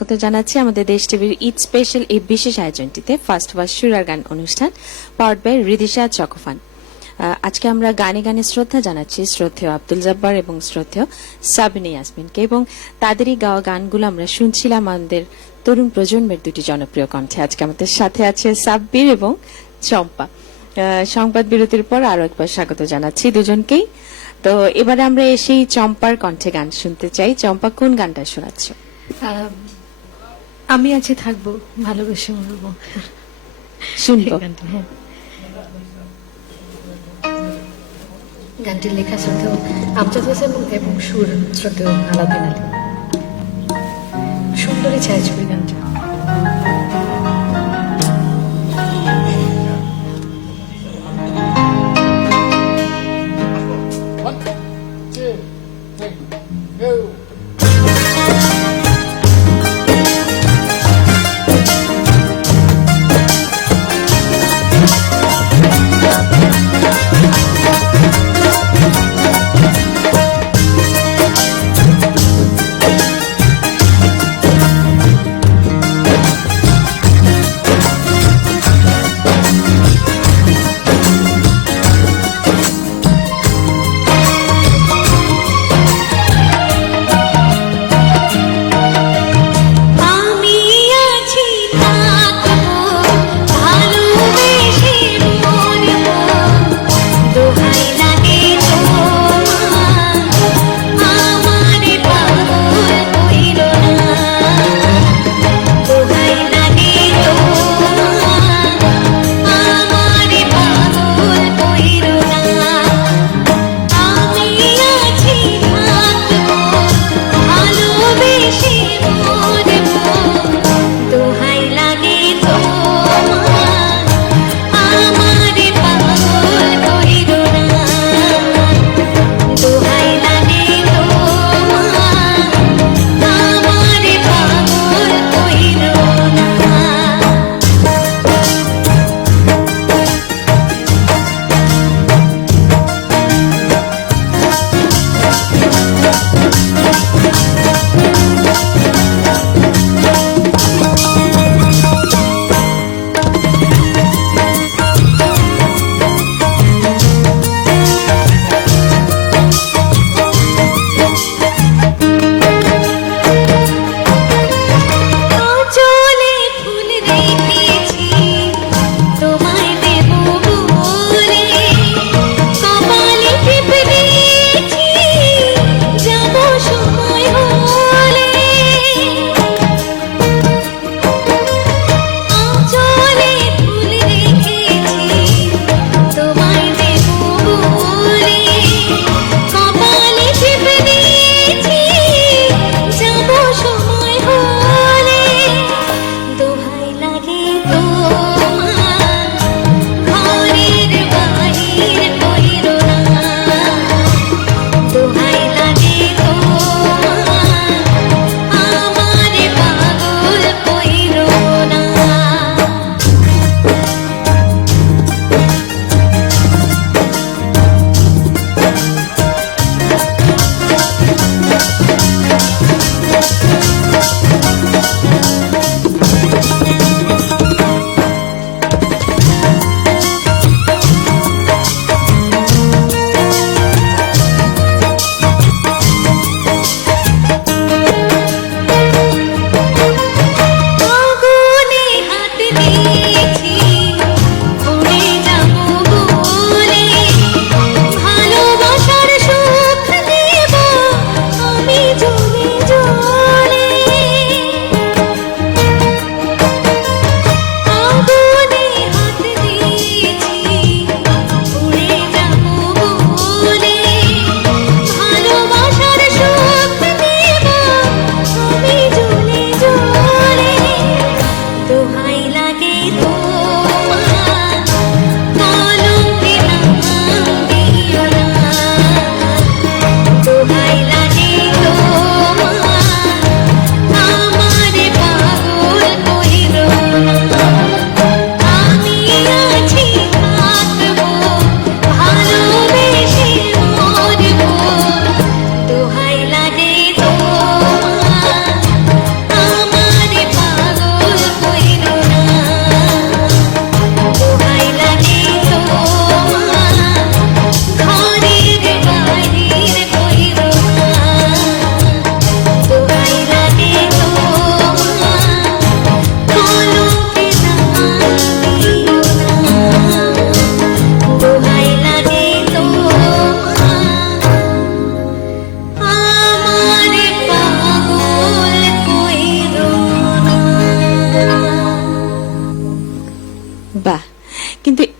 স্বাগত জানাচ্ছি আমাদের দেশ টিভির ঈদ স্পেশাল এই বিশেষ আয়োজনটিতে ফার্স্ট ওয়াজ সুরার গান অনুষ্ঠান পাওয়ার্ড বাই রিদিশা চকোফান। আজকে আমরা গানে গানে শ্রদ্ধা জানাচ্ছি শ্রদ্ধেয় আব্দুল জব্বার এবং শ্রদ্ধেয় সাবিনা ইয়াসমিনকে, এবং তাদেরই গাওয়া গানগুলো আমরা শুনছিলাম আমাদের তরুণ প্রজন্মের দুটি জনপ্রিয় কণ্ঠে। আজকে আমাদের সাথে আছে সাব্বির এবং চম্পা। সংবাদ বিরতির পর আরো একবার স্বাগত জানাচ্ছি দুজনকেই। তো এবারে আমরা এসেই চম্পার কণ্ঠে গান শুনতে চাই। চম্পা, কোন গানটা শোনাচ্ছ? আমি আছি থাকবো, ভালোবেসে মরবো শুনবো। গানটির লেখা শ্রদ্ধেয় আমজাদ হোসেন এবং সুর শ্রদ্ধেয় আলাউদ্দিন আলী। সুন্দরী ছায়াছবি গানটা।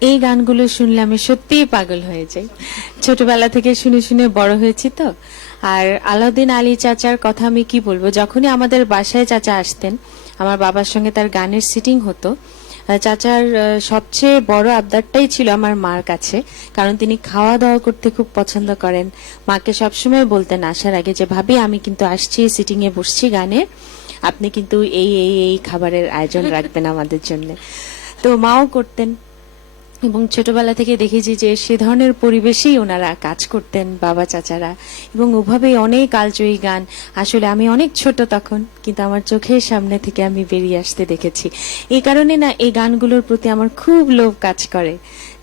এই গানগুলো শুনলে আমি সত্যিই পাগল হয়ে যাই। ছোটবেলা থেকে শুনে শুনে বড় হয়েছি তো। আর আলাউদ্দিন আলী চাচার কথা আমি কি বলবো, যখনই আমাদের বাসায় চাচা আসতেন আমার বাবার সঙ্গে তার গানের সিটিং হতো। চাচার সবচেয়ে বড় আবদারটাই ছিল আমার মার কাছে, কারণ তিনি খাওয়া দাওয়া করতে খুব পছন্দ করেন। মাকে সবসময় বলতেন আসার আগে যে ভাবি আমি কিন্তু আসছি, সিটিং এ বসছি গানে, আপনি কিন্তু এই এই এই খাবারের আয়োজন রাখবেন আমাদের জন্য। তো মাও করতেন এবং ছোটবেলা থেকে দেখেছি যে সে ধরনের পরিবেশেই ওনারা কাজ করতেন বাবা চাচারা, এবং ওভাবেই অনেক আলজয়ী গান। আসলে আমি অনেক ছোট তখন, কিন্তু আমার চোখের সামনে থেকে আমি বেরিয়ে আসতে দেখেছি। এই কারণে না এই গানগুলোর প্রতি আমার খুব লোভ কাজ করে,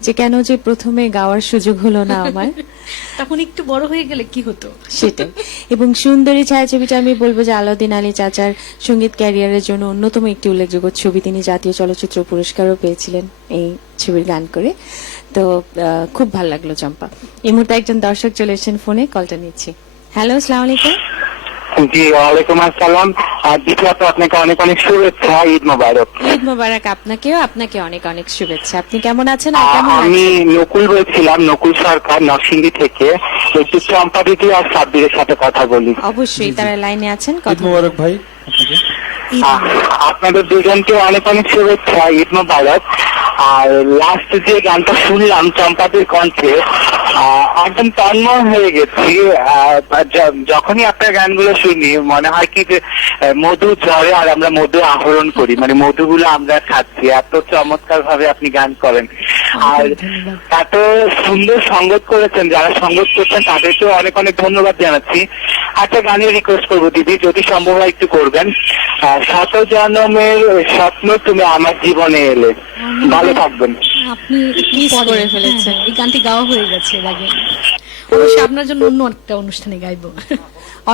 যে কেন যে প্রথমে গাওয়ার সুযোগ হলো না আমার। তখন একটু বড় হয়ে গেলে কি হতো সেটাই। এবং সুন্দরী ছায়াছবিটা আমি বলবো যে আলাউদ্দিন আলী চাচার সঙ্গীত ক্যারিয়ারের জন্য অন্যতম একটি উল্লেখযোগ্য ছবি। তিনি জাতীয় চলচ্চিত্র পুরস্কারও পেয়েছিলেন এই ছবির গান করে। তো খুব ভালো লাগলো চম্পা। এই মুহূর্তে একজন দর্শক চলে এসেছেন ফোনে, কলটা নিচ্ছি। হ্যালো, আসসালামু আলাইকুম। জি ওয়ালাইকুম আসসালাম। আর দ্বিতীয়ত আপনাকে অনেক অনেক শুভেচ্ছা, ঈদ মোবারক। ঈদ মোবারক আপনাকেও, আপনাকে অনেক অনেক শুভেচ্ছা। আপনি কেমন আছেন আর কেমন আমি আছেন? নকুল বলছিলাম, নকুল সরকার, নরসিংদী থেকে। একটু চম্পা দিদি আর সাব্বিরের সাথে কথা বলি। অবশ্যই, তারা লাইনে আছেন, ঈদ কথা মোবারক ভাই আপনাকে। আপনাদের দুজনকে অনেক অনেক শুভেচ্ছা, ঈদ মোবারক। আর লাস্ট যে গানটা শুনলাম চম্পাদের কণ্ঠে, একদম তন্ময় হয়ে গেছি। যখনই আপনার গানগুলো শুনি মনে হয় কি যে মধু ঝরে আর আমরা মধু আহরণ করি, মানে মধুগুলো আমরা খাচ্ছি। এত চমৎকার ভাবে আপনি গান করেন, আর এত সুন্দর সঙ্গত করেছেন। যারা সঙ্গত করছেন তাদেরকেও অনেক অনেক ধন্যবাদ জানাচ্ছি। একটা গানের রিকোয়েস্ট করবো দিদি, যদি সম্ভব হয় একটু করবেন। শত জনমের স্বপ্ন তুমি আমার জীবনে এলে। ভালো থাকবেন। আপনি একটু Miss পরে, করে ফেলেছেন। এই গানটি গাওয়া হয়ে গেছে এর আগে। অবশ্যই আপনার জন্য অন্য একটা অনুষ্ঠানে গাইবো।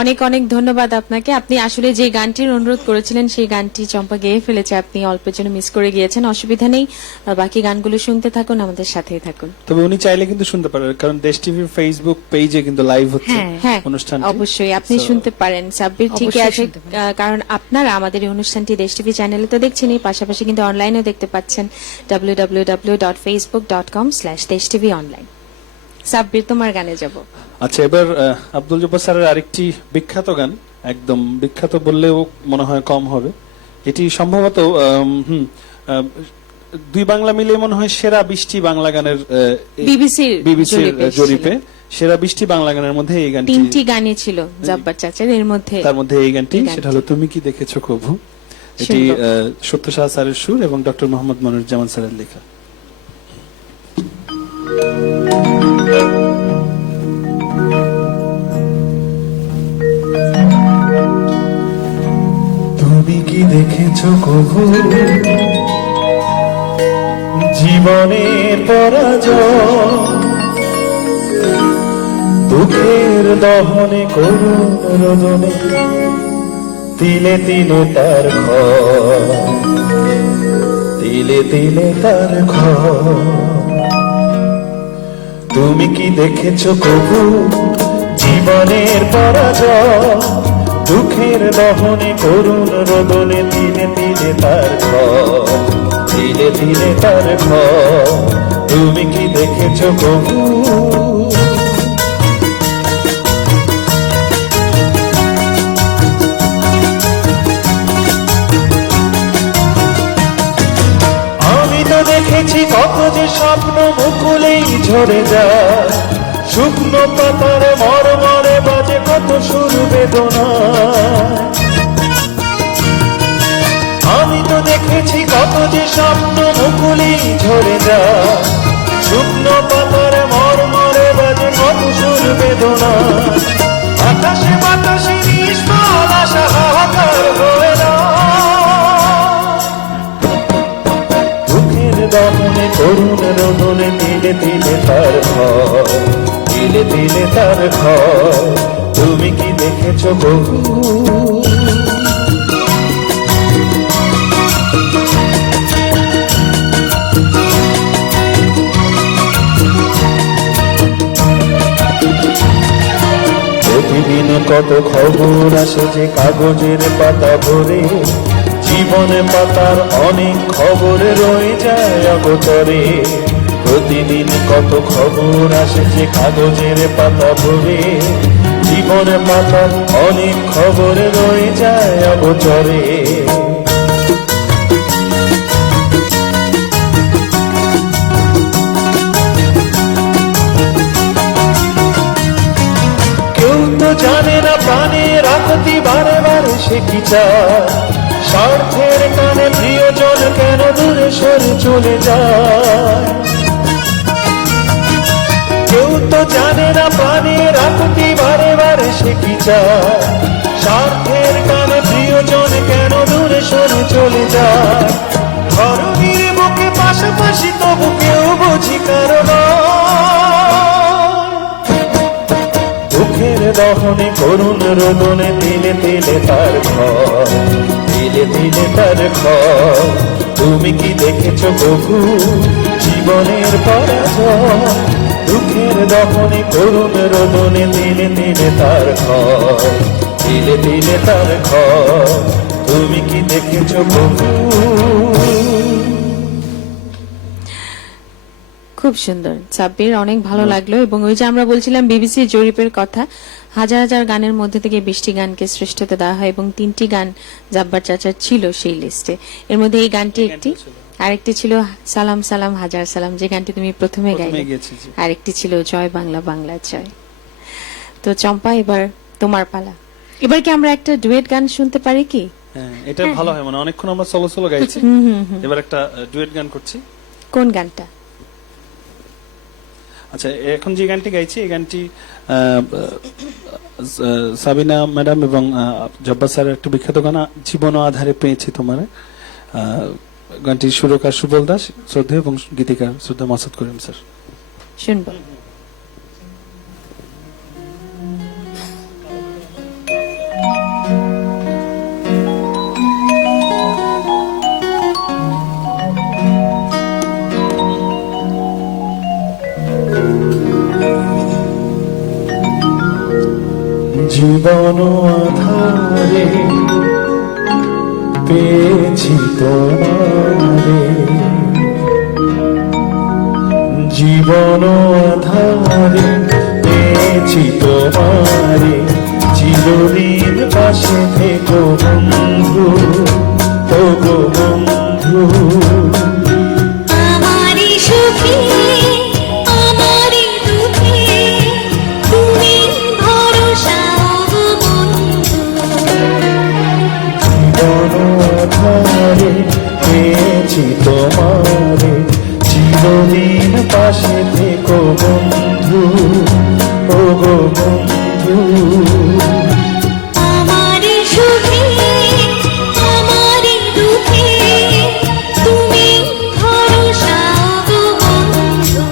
অনেক অনেক ধন্যবাদ আপনাকে। আপনি আসলে যে গানটির অনুরোধ করেছিলেন সেই গানটি চম্পা গেয়ে ফেলেছে। আপনি অল্পের জন্য মিস করে গিয়েছেন, অসুবিধা নেই। বাকি গানগুলো শুনতে থাকুন, আমাদের সাথেই থাকুন। তবে উনি চাইলে কিন্তু শুনতে পারেন, কারণ দেশ টিভির ফেসবুক পেজে কিন্তু লাইভ হচ্ছে হ্যাঁ, অনুষ্ঠান। অবশ্যই আপনি শুনতে পারেন। সাব্বির ঠিকই অবশ্যই আছে, শুনতে পারেন। কারণ আপনারা আমাদের এই অনুষ্ঠানটি দেশ টিভি চ্যানেলে তো দেখছেনই, পাশাপাশি কিন্তু অনলাইনেও দেখতে পাচ্ছেন www.facebook.com/deshtv-online। সাব্বির, তোমার গানে যাব। আচ্ছা, এবার আব্দুল জব্বার স্যারের আরেকটি বিখ্যাত গান, একদম বিখ্যাত বললেও মনে হয় কম হবে। এটি সম্ভবত দুই বাংলা মিলে মনে হয় সেরা 20টি বাংলা গানের বিবিসির জরিপে সেরা 20টি বাংলা গানের মধ্যে এই গানটি, 3টি গানই ছিল জব্বার চাচার, এর মধ্যে তার মধ্যে এই গানটি, সেটা হলো তুমি কি দেখেছো কভু। এটি সত্য শাহ স্যারের সুর এবং ডক্টর মোহাম্মদ মনিরুজ্জামান স্যারের লেখা। তুমি কি দেখেছো কভু জীবনের পরাজয়, দুঃখের দহনে করুণ রোদনে তিলে তিলে তার ক্ষয়, তিলে তিলে তার ক্ষয়। তুমি কি দেখেছো কভু জীবনের পরাজয়, দুঃখের দহনে করুণ রোদনে তিলে তিলে তার ক্ষয়, তিলে তিলে তার ক্ষয়। তুমি কি দেখেছো কভু? আমি তো দেখেছি কত যে স্বপ্ন মুকুলেই ঝরে যায়, শুকনো পাতার মরমরে বাজে কত সুর বেদনা। আমি তো দেখেছি কত যে স্বপ্ন মুকুলেই ঝরে যায়, শুকনো পাতার মরমরে বাজে কত সুর বেদনা। আকাশে বাতাসে নিষ্ফল আশা হাহাকার হয়ে না, দুঃখের দহনে করুণ রোদনে তিলে তিলে তার ক্ষয়, তিলে তিলে তার ক্ষয়। তুমি কি দেখেছো কভু? প্রতিদিন কত খবর আসে যে কাগজের পাতা ভরে, জীবনে পাতার অনেক খবর রয়ে যায় অগোচরে। প্রতিদিন কত খবর আসে যে কাগজের পাতা ভরে, জীবনে পাতার অনেক খবর রয়ে যায় অগোচরে। কেউ তো জানে না প্রাণের আকুতি বারে বারে সে কি চায়, স্বার্থের টানে প্রিয়জন কেন দূরে সরে চলে যায়। কেউ তো জানে না প্রাণের আকুতি বারে বারে সে কি চায়, স্বার্থের টানে প্রিয়জন কেন দূরে সরে চলে যায়। ধরনীর বুকে পাশাপাশি তবু কেউ বুঝি কারণ, দুঃখের দহনে করুণ রোদনে দিলে দিলে তার ঘর, দিলে দিলে তার ঘর। তুমি কি দেখেছ কবু জীবনের পরাজয়, দুঃখের দহনে করুণ রোদনে দিলে দিলে তার ঘর, দিলে দিলে তার ঘর। তুমি কি দেখেছ কবু? খুব সুন্দর সাব্বির, অনেক ভালো লাগলো। এবং ওই যে আমরা বলছিলাম বিবিসি জরিপের কথা, হাজার হাজার গানের মধ্যে থেকে 20টি গানকে শ্রেষ্ঠতা দেওয়া হয় এবং 3টি গান জাব্বার চাচার ছিল সেই লিস্টে। এর মধ্যে এই গানটি একটি, আরেকটি ছিল সালাম সালাম হাজার সালাম, যে গানটি তুমি প্রথমে গাইলে, আরেকটি ছিল জয় বাংলা বাংলা জয়। তো চম্পা, এবার তোমার পালা। এবার কি আমরা একটা ডুয়েট গান শুনতে পারি কি? হ্যাঁ, এটা ভালো হয়, মানে অনেকক্ষণ আমরা সোলো সোলো গাইছি, এবার একটা ডুয়েট গান করছি। কোন গানটা? আচ্ছা, এখন যে গানটি গাইছি এই গানটি সাবিনা ম্যাডাম এবং জব্বার স্যারের একটা বিখ্যাত গান, জীবন ও আধারে পেয়েছি তোমার। গানটির সুরকার সুবল দাস শ্রদ্ধেয় এবং গীতিকার শ্রদ্ধা মাসুদ করিম স্যার। শুনবো। জীবন আধারে পেয়েছি তোমারে, জীবন আধারে পেয়েছি তোমারে, চিরদিন পাশে থেকো বন্ধু, ও গো বন্ধু। আমারি সুখে আমারি দুঃখে তুমি ভরসা গো বন্ধু। জীবন আধারে পেয়েছি তোমারে, চিরদিন পাশে থেকো বন্ধু, ও গো বন্ধু। আমারি সুখে আমারি দুঃখে তুমি ভরসা গো বন্ধু।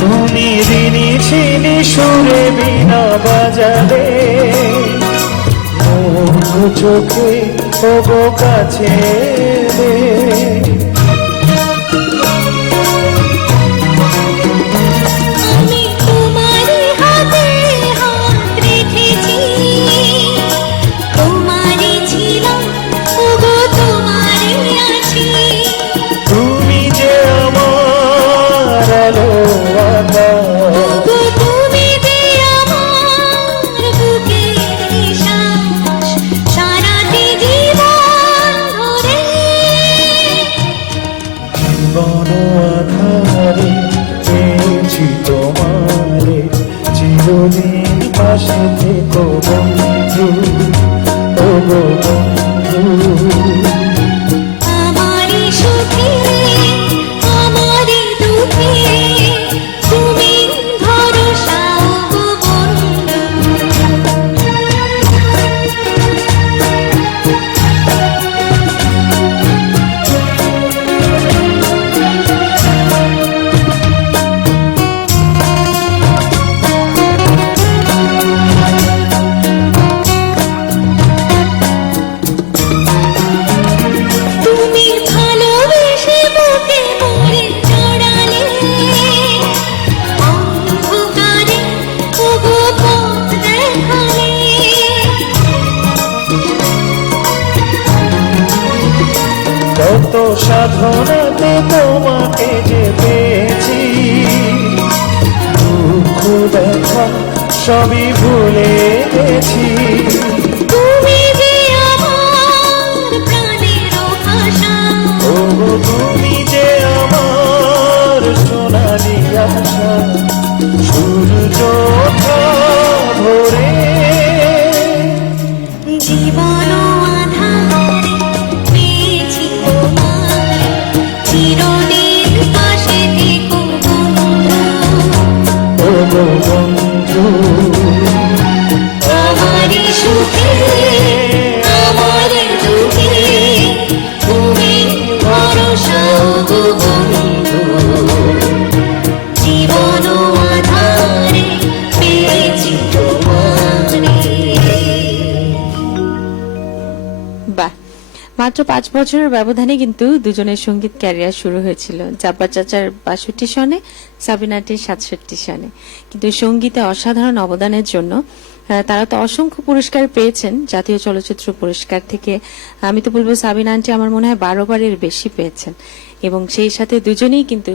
তুমি ঋণী ছিলি সুরে বিনা বাজারে, মুখ চোখে ওগো কাছে রে। আমি তোমারি হাতে হাত রেখেছি, তোমারি ছিলাম ওগো তোমারি আছি। তুমি যে আমার আলো আধার, ওগো তুমি যে আমার বুকের নিঃশ্বাস, সারাটি জীবন ধরে। জীবন আধারে পেয়েছি তোমারে, চিরদিন পাশে থেকো বন্ধু, ও গো বন্ধু। আমারি সুখে আমারি দুঃখে তুমি ভরসা গো বন্ধু। সাধনাতে তোমাকে যে পেয়েছি, দুঃখ ব্যথা সবই ভুলে গেছি। তুমি যে আমার প্রাণের ভাষা, ও তুমি যে আমার সোনালি আশা, সূর্য ওঠা ভোরে জীবন আধারে পেয়েছি তোমায়, চিরদিন পাশে থেকো বন্ধু। ও বন্ধু, আমারই সুখে আমারই দুঃখে তুমি ভরসা গো বন্ধু। জীবন আধারে পেয়েছি তোমারে। বাহ, মাত্র 5 বছরের ব্যবধানে কিন্তু দুজনের সঙ্গীত ক্যারিয়ার শুরু হয়েছিল। জাব্বার চাচার 62 সনে, সাবিনাটির 67 সনে। কিন্তু সঙ্গীতে অসাধারণ অবদানের জন্য তারা তো অসংখ্য পুরস্কার পেয়েছেন। জাতীয় চলচ্চিত্র পুরস্কার থেকে আমি তো বলবো সাবিনা আন্টি আমার মনে হয় 12 বারের বেশি পেয়েছেন, এবং সেই সাথে দুজনেই কিন্তু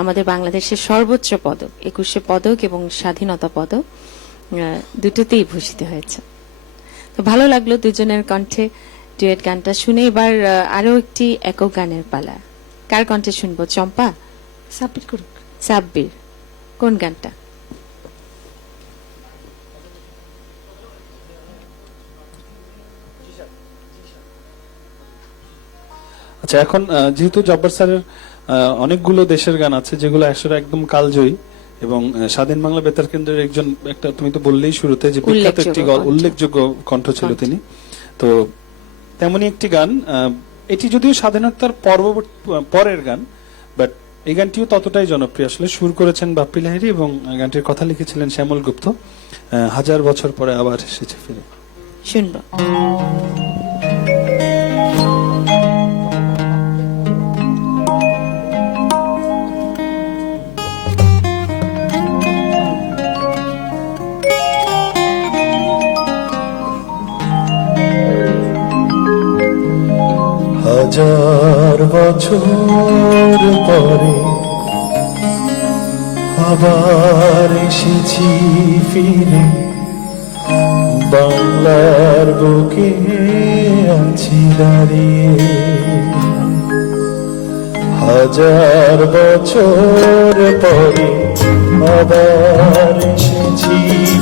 আমাদের বাংলাদেশের সর্বোচ্চ পদক 21শে পদক এবং স্বাধীনতা পদক দুটোতেই ভূষিত হয়েছে। তো ভালো লাগলো দুজনের কণ্ঠে ডুয়েট গানটা শুনে। এবার আরো একটি একক গানের পালা। কার কণ্ঠে শুনবো? চম্পা, সাবমিট করুক। সাব্বির, কোন গানটা? আচ্ছা, এখন যেহেতু জব্বার স্যারের অনেকগুলো দেশের গান আছে যেগুলো আসলে একদম কালজয়ী, এবং স্বাধীন বাংলা বেতার কেন্দ্রের একজন একটা, তুমি তো বললেই শুরুতে যে বিখ্যাত একটি উল্লেখযোগ্য কণ্ঠ ছিল তিনি, তো তেমনি একটি গান, এটি যদিও স্বাধীনতার পরের গান, বাট এই গানটিও ততটাই জনপ্রিয়। আসলে সুর করেছেন বাপ্পি লাহিড়ী এবং গানটির কথা লিখেছিলেন শ্যামল গুপ্ত। 1000 বছর পরে আবার এসেছে ফিরে। শুনবো। হাজার বছর পরে আবার এসেছি ফিরে, বাংলার বুকে আছি দাঁড়িয়ে। হাজার বছর পরে আবার এসেছি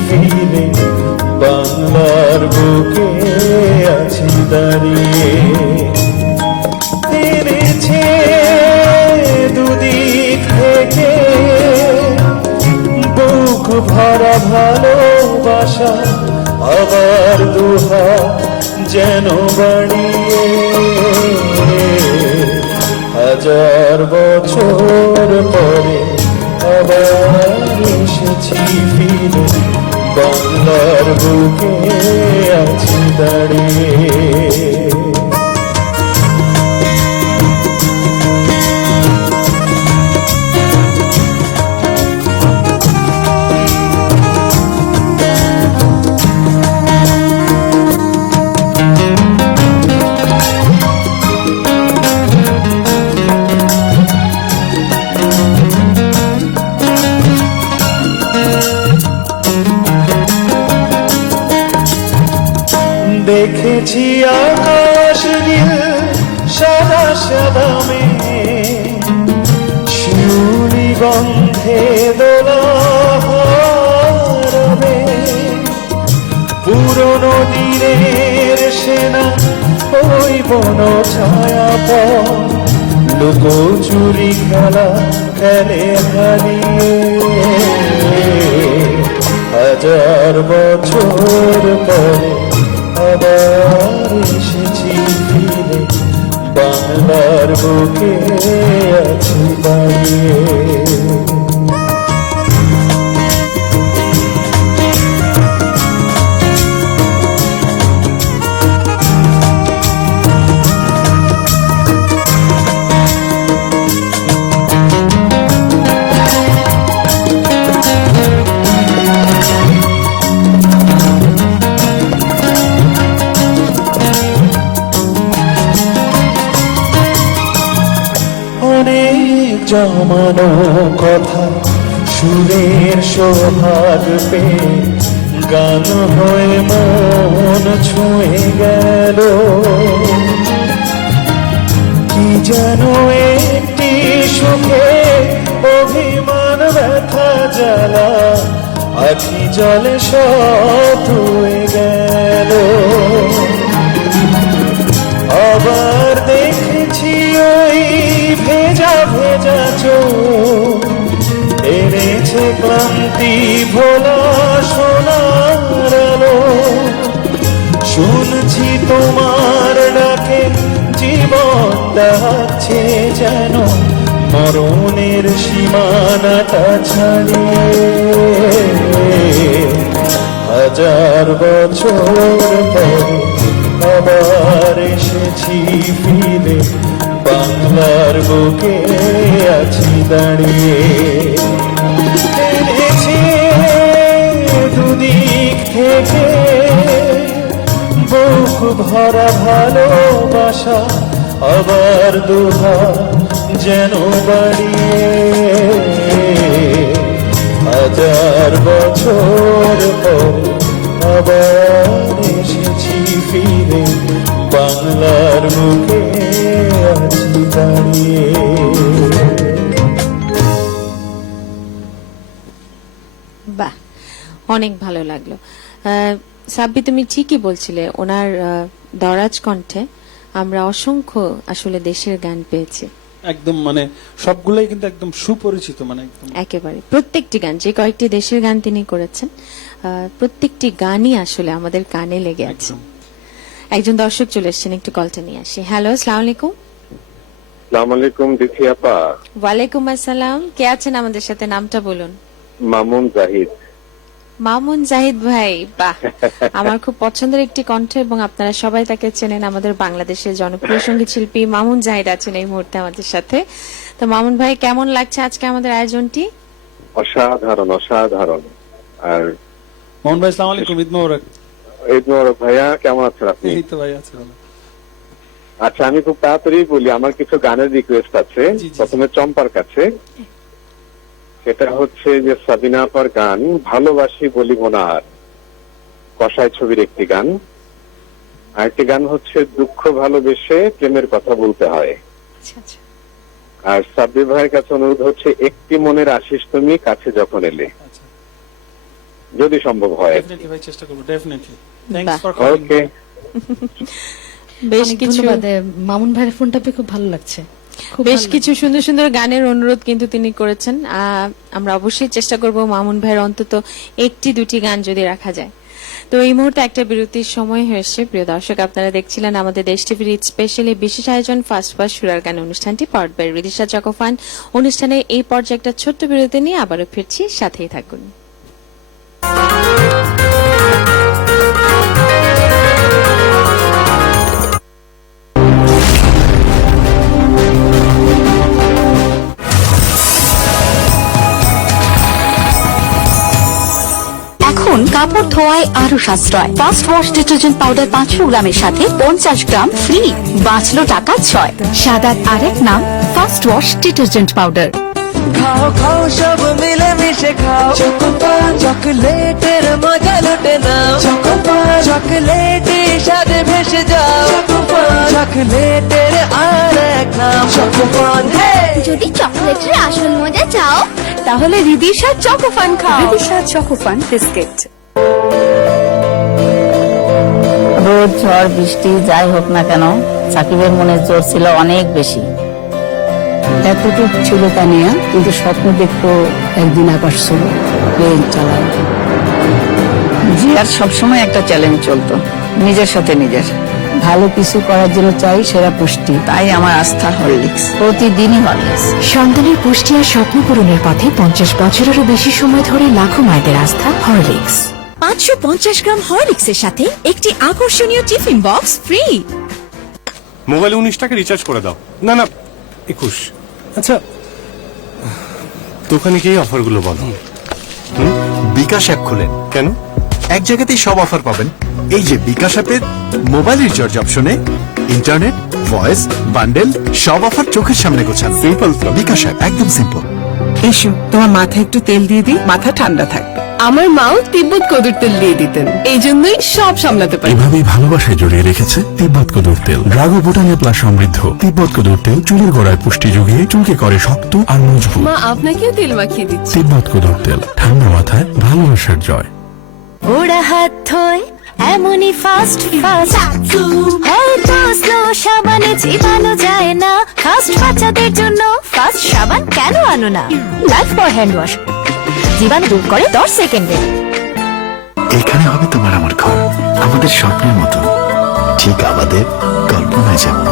ফিরে, বাংলার বুকে আছি দাঁড়িয়ে। ফিরেছে দুদিক থেকে বুক ভরা ভালোবাসা, আবার দুহাত যেন বাড়িয়ে। হাজার বছর পরে আবার এসেছি ফিরে, বাংলার বুকে আছি দাঁড়িয়ে। দেখেছি আকাশ নীল সাদা সাদা মেঘ, শিউলি গন্ধে দোলা হারাবে। পুরনো দিনের সেনা ওই বন ছায়া পথ, লুকোচুরি খেলা খেলে হারিয়ে। হাজার বছর পরে আবার এসেছি ফিরে, বাংলার বুকে আছি দাঁড়িয়ে। জমানো কথা সুরের সোহাগ পেয়ে গান হয়ে মন ছুঁয়ে গেল কি যেন একটি সুখে অভিমান ব্যথা জ্বালা আখি জলে সব ধুয়ে গেল আবার দেখেছি ওই ভেজা ভেজা চোখ এনেছে ক্লান্তি ভোলা সোনার আলো শুনছি তোমার ডাকে জীবন ডাকছে যেন মরণের সীমানাটা ছাড়িয়ে হাজার বছর পর আবার এসেছি ফিরে বাংলার বুকে আছি দাঁড়িয়ে এনেছি দুদিক থেকে বুক ভরা ভালোবাসা আবার দুহাত যেন বাড়িয়ে হাজার বছর পর আবার এসেছি ফিরে বাংলার বুকে আছি দাঁড়িয়ে বাহ, অনেক ভালো লাগলো। সাব্বি, তুমি ঠিকই বলছিলে, ওনার দরাজ কণ্ঠে আমরা অসংখ্য আসলে দেশের গান পেয়েছি। একদম মানে সবগুলাই কিন্তু একদম সুপরিচিত, মানে একদম একেবারে প্রত্যেকটি গান, যে কয়েকটি দেশের গান তিনি করেছেন, প্রত্যেকটি গানই আসলে আমাদের কানে লেগে আছে। একদম। একজন দর্শক চলে এসেছেন, একটু কলটা নিয়ে আসি। হ্যালো, আসসালামু আলাইকুম। আসসালামু আলাইকুম দিদি আপা। ওয়ালাইকুম আসসালাম। কে আছেন আমাদের সাথে? নামটা বলুন। মামুন জাহিদ। মামুন জাহিদ ভাই, বাহ, আমার খুব পছন্দের একটি কণ্ঠ এবং আপনারা সবাই তাকে চেনেন। আমাদের বাংলাদেশের জনপ্রিয় সঙ্গীত শিল্পী মামুন জাহিদ আছেন এই মুহূর্তে আমাদের সাথে। তো মামুন ভাই, কেমন লাগছে আজকে আমাদের আয়োজনটি? অসাধারণ অসাধারণ। আর মোহন ভাই, আসসালামু আলাইকুম, ঈদ মোবারক। ঈদ মোবারক ভাইয়া, কেমন আছেন আপনি? এই তো ভাই আছে ভালো। আচ্ছা, আমি খুব তাড়াতাড়ি বলি, আমার কিছু গানের রিকোয়েস্ট আছে। জি, জি। প্রথমে চম্পার কাছে, সেটা হচ্ছে যে সাবিনা আপার গান ভালোবাসি বলিব না আর, কষাই ছবির একটি গান। আরেকটি গান হচ্ছে দুঃখ ভালোবেসে প্রেমের কথা বলতে হয়। আচ্ছা আচ্ছা, আর সাব্বির ভাইয়ের কাছে অনুরোধ হচ্ছে একটি মনের আশিস তুমি কাছে যখন এলে, আচ্ছা, যদি সম্ভব হয়। ডেফিনেটলি ভাই, চেষ্টা করব, definitely. Thanks for okay. Calling. বেশ অনেক কিছু ধন্যবাদ। মামুন ভাইয়ের ফোনটা পেয়ে খুব ভালো লাগছে। খুব বেশ ভালো কিছু সুন্দর সুন্দর গানের অনুরোধ কিন্তু তিনি করেছেন। আমরা অবশ্যই চেষ্টা করব মামুন ভাইয়ের অন্তত একটি দুটি গান যদি রাখা যায়। তো এই মুহূর্তে একটা বিরতির সময় হয়েছে। প্রিয় দর্শক, আপনারা দেখছিলেন আমাদের দেশ টিভির ঈদ স্পেশালি বিশেষ আয়োজন ফার্স্ট ফার্স্ট সুরার গান অনুষ্ঠানটি, পাওয়ার্ড বাই রিদিশা চকোফান। অনুষ্ঠানের এই পর্যায়ে একটা ছোট্ট বিরতি নিয়ে আবারও ফিরছি, সাথেই থাকুন। এখন কাপড় ধোয়ায় আরো সাশ্রয়। ফার্স্ট ওয়াশ ডিটারজেন্ট পাউডার 500 গ্রামের সাথে 50 গ্রাম ফ্রি, বাঁচলো টাকা 6। সাদার আরেক নাম ফার্স্ট ওয়াশ ডিটারজেন্ট পাউডার। খাও খাও সব মিলে মিশে খাও, চকোপান চকলেটের মজা লুটে নাও, চকোপান চকলেটে স্বাদে ভেসে যাও, চকোপান চকলেটের আর এক নাম চকোপান। যদি চকলেটের আসল মজা চাও, তাহলে রিদিশা চকোফান খাও। Ridisha Chocofun biscuit. রোদ ঝড় বৃষ্টি যাই হোক না কেন, সাকিবের মনে জোর ছিল অনেক বেশি। এতটুকু ছিল তা নিয়ে, কিন্তু স্বপ্ন দেখতো একদিন আকাশ ছিল প্লেন চালায়। জিয়ার সবসময় একটা চ্যালেঞ্জ চলতো, নিজের সাথে নিজের। ভালো কিছু করার জন্য চাই সেরা পুষ্টি, তাই আমার আস্থা হরলিক্স, প্রতিদিনই হরলিক্স। সন্তানের পুষ্টি আর স্বপ্ন পূরণের পথে 50 বছরেরও বেশি সময় ধরে লাখো মায়েদের আস্থা হরলিক্স। 550 গ্রাম হরলিক্সের সাথে একটি আকর্ষণীয় টিফিন বক্স ফ্রি। মোবাইলে 19 টাকা রিচার্জ করে দাও। না না, 21। আচ্ছা, দোকানে গিয়ে অফারগুলো বলো। বিকাশ অ্যাপ খুলেন। কেন? এক জায়গাতেই সব অফার পাবেন। এই যে বিকাশ অ্যাপের মোবাইল রিচার্জ অপশনে ইন্টারনেট, ভয়েস, বান্ডেল, সব অফার চোখের সামনে গোছানো। সিম্পল তো। বিকাশ অ্যাপ একদম সিম্পল। এসো, তোমার মাথায় একটু তেল দিয়ে দিই, মাথা ঠান্ডা থাকবে। আমার মাও তিব্বত কদুর তেল দিয়ে দিতেন, এই জন্যই সব সামলাতে পারি। এভাবেই ভালোবাসায় জড়িয়ে রেখেছে তিব্বত কদুর তেল। ড্রাগো বুটানে প্লাস সমৃদ্ধ তিব্বত কদুর তেল চুলের গোড়ায় পুষ্টি যোগিয়ে চুলকে করে শক্ত আর মজবুত। মা আপনাকেও তেল মাখিয়ে দিচ্ছে। তিব্বত কদুর তেল, ঠান্ডা মাথায় ভালোবাসার জয়। ওরা হাত ধোয় এমনই ফাস্ট হয়তো স্লো সাবানে চিবানো যায় না। ফাস্ট বাচ্চাদের জন্য ফাস্ট সাবান কেন আনো না? লাইফ বয় হ্যান্ড ওয়াশ, জীবাণু দূর করে 10 সেকেন্ডে। এখানে হবে তোমার আমার ঘর, আমাদের স্বপ্নের মতো, ঠিক আমাদের কল্পনায় যেমন।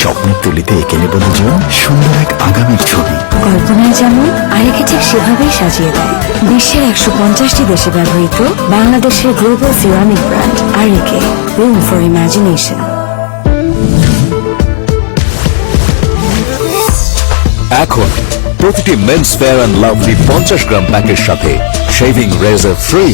স্বপ্নের তুলিতে এঁকে নেব দুজন সুন্দর এক আগামীর ছবি। কল্পনায় যেমন আরেকে ঠিক সেভাবেই সাজিয়ে দেয়। বিশ্বের 150টি দেশে ব্যবহৃত বাংলাদেশের global ceramic brand RAK, room for imagination. এখন প্রতিটি Men's Fair and Lovely 50 gram প্যাকের সাথে শেভিং রেজার ফ্রি।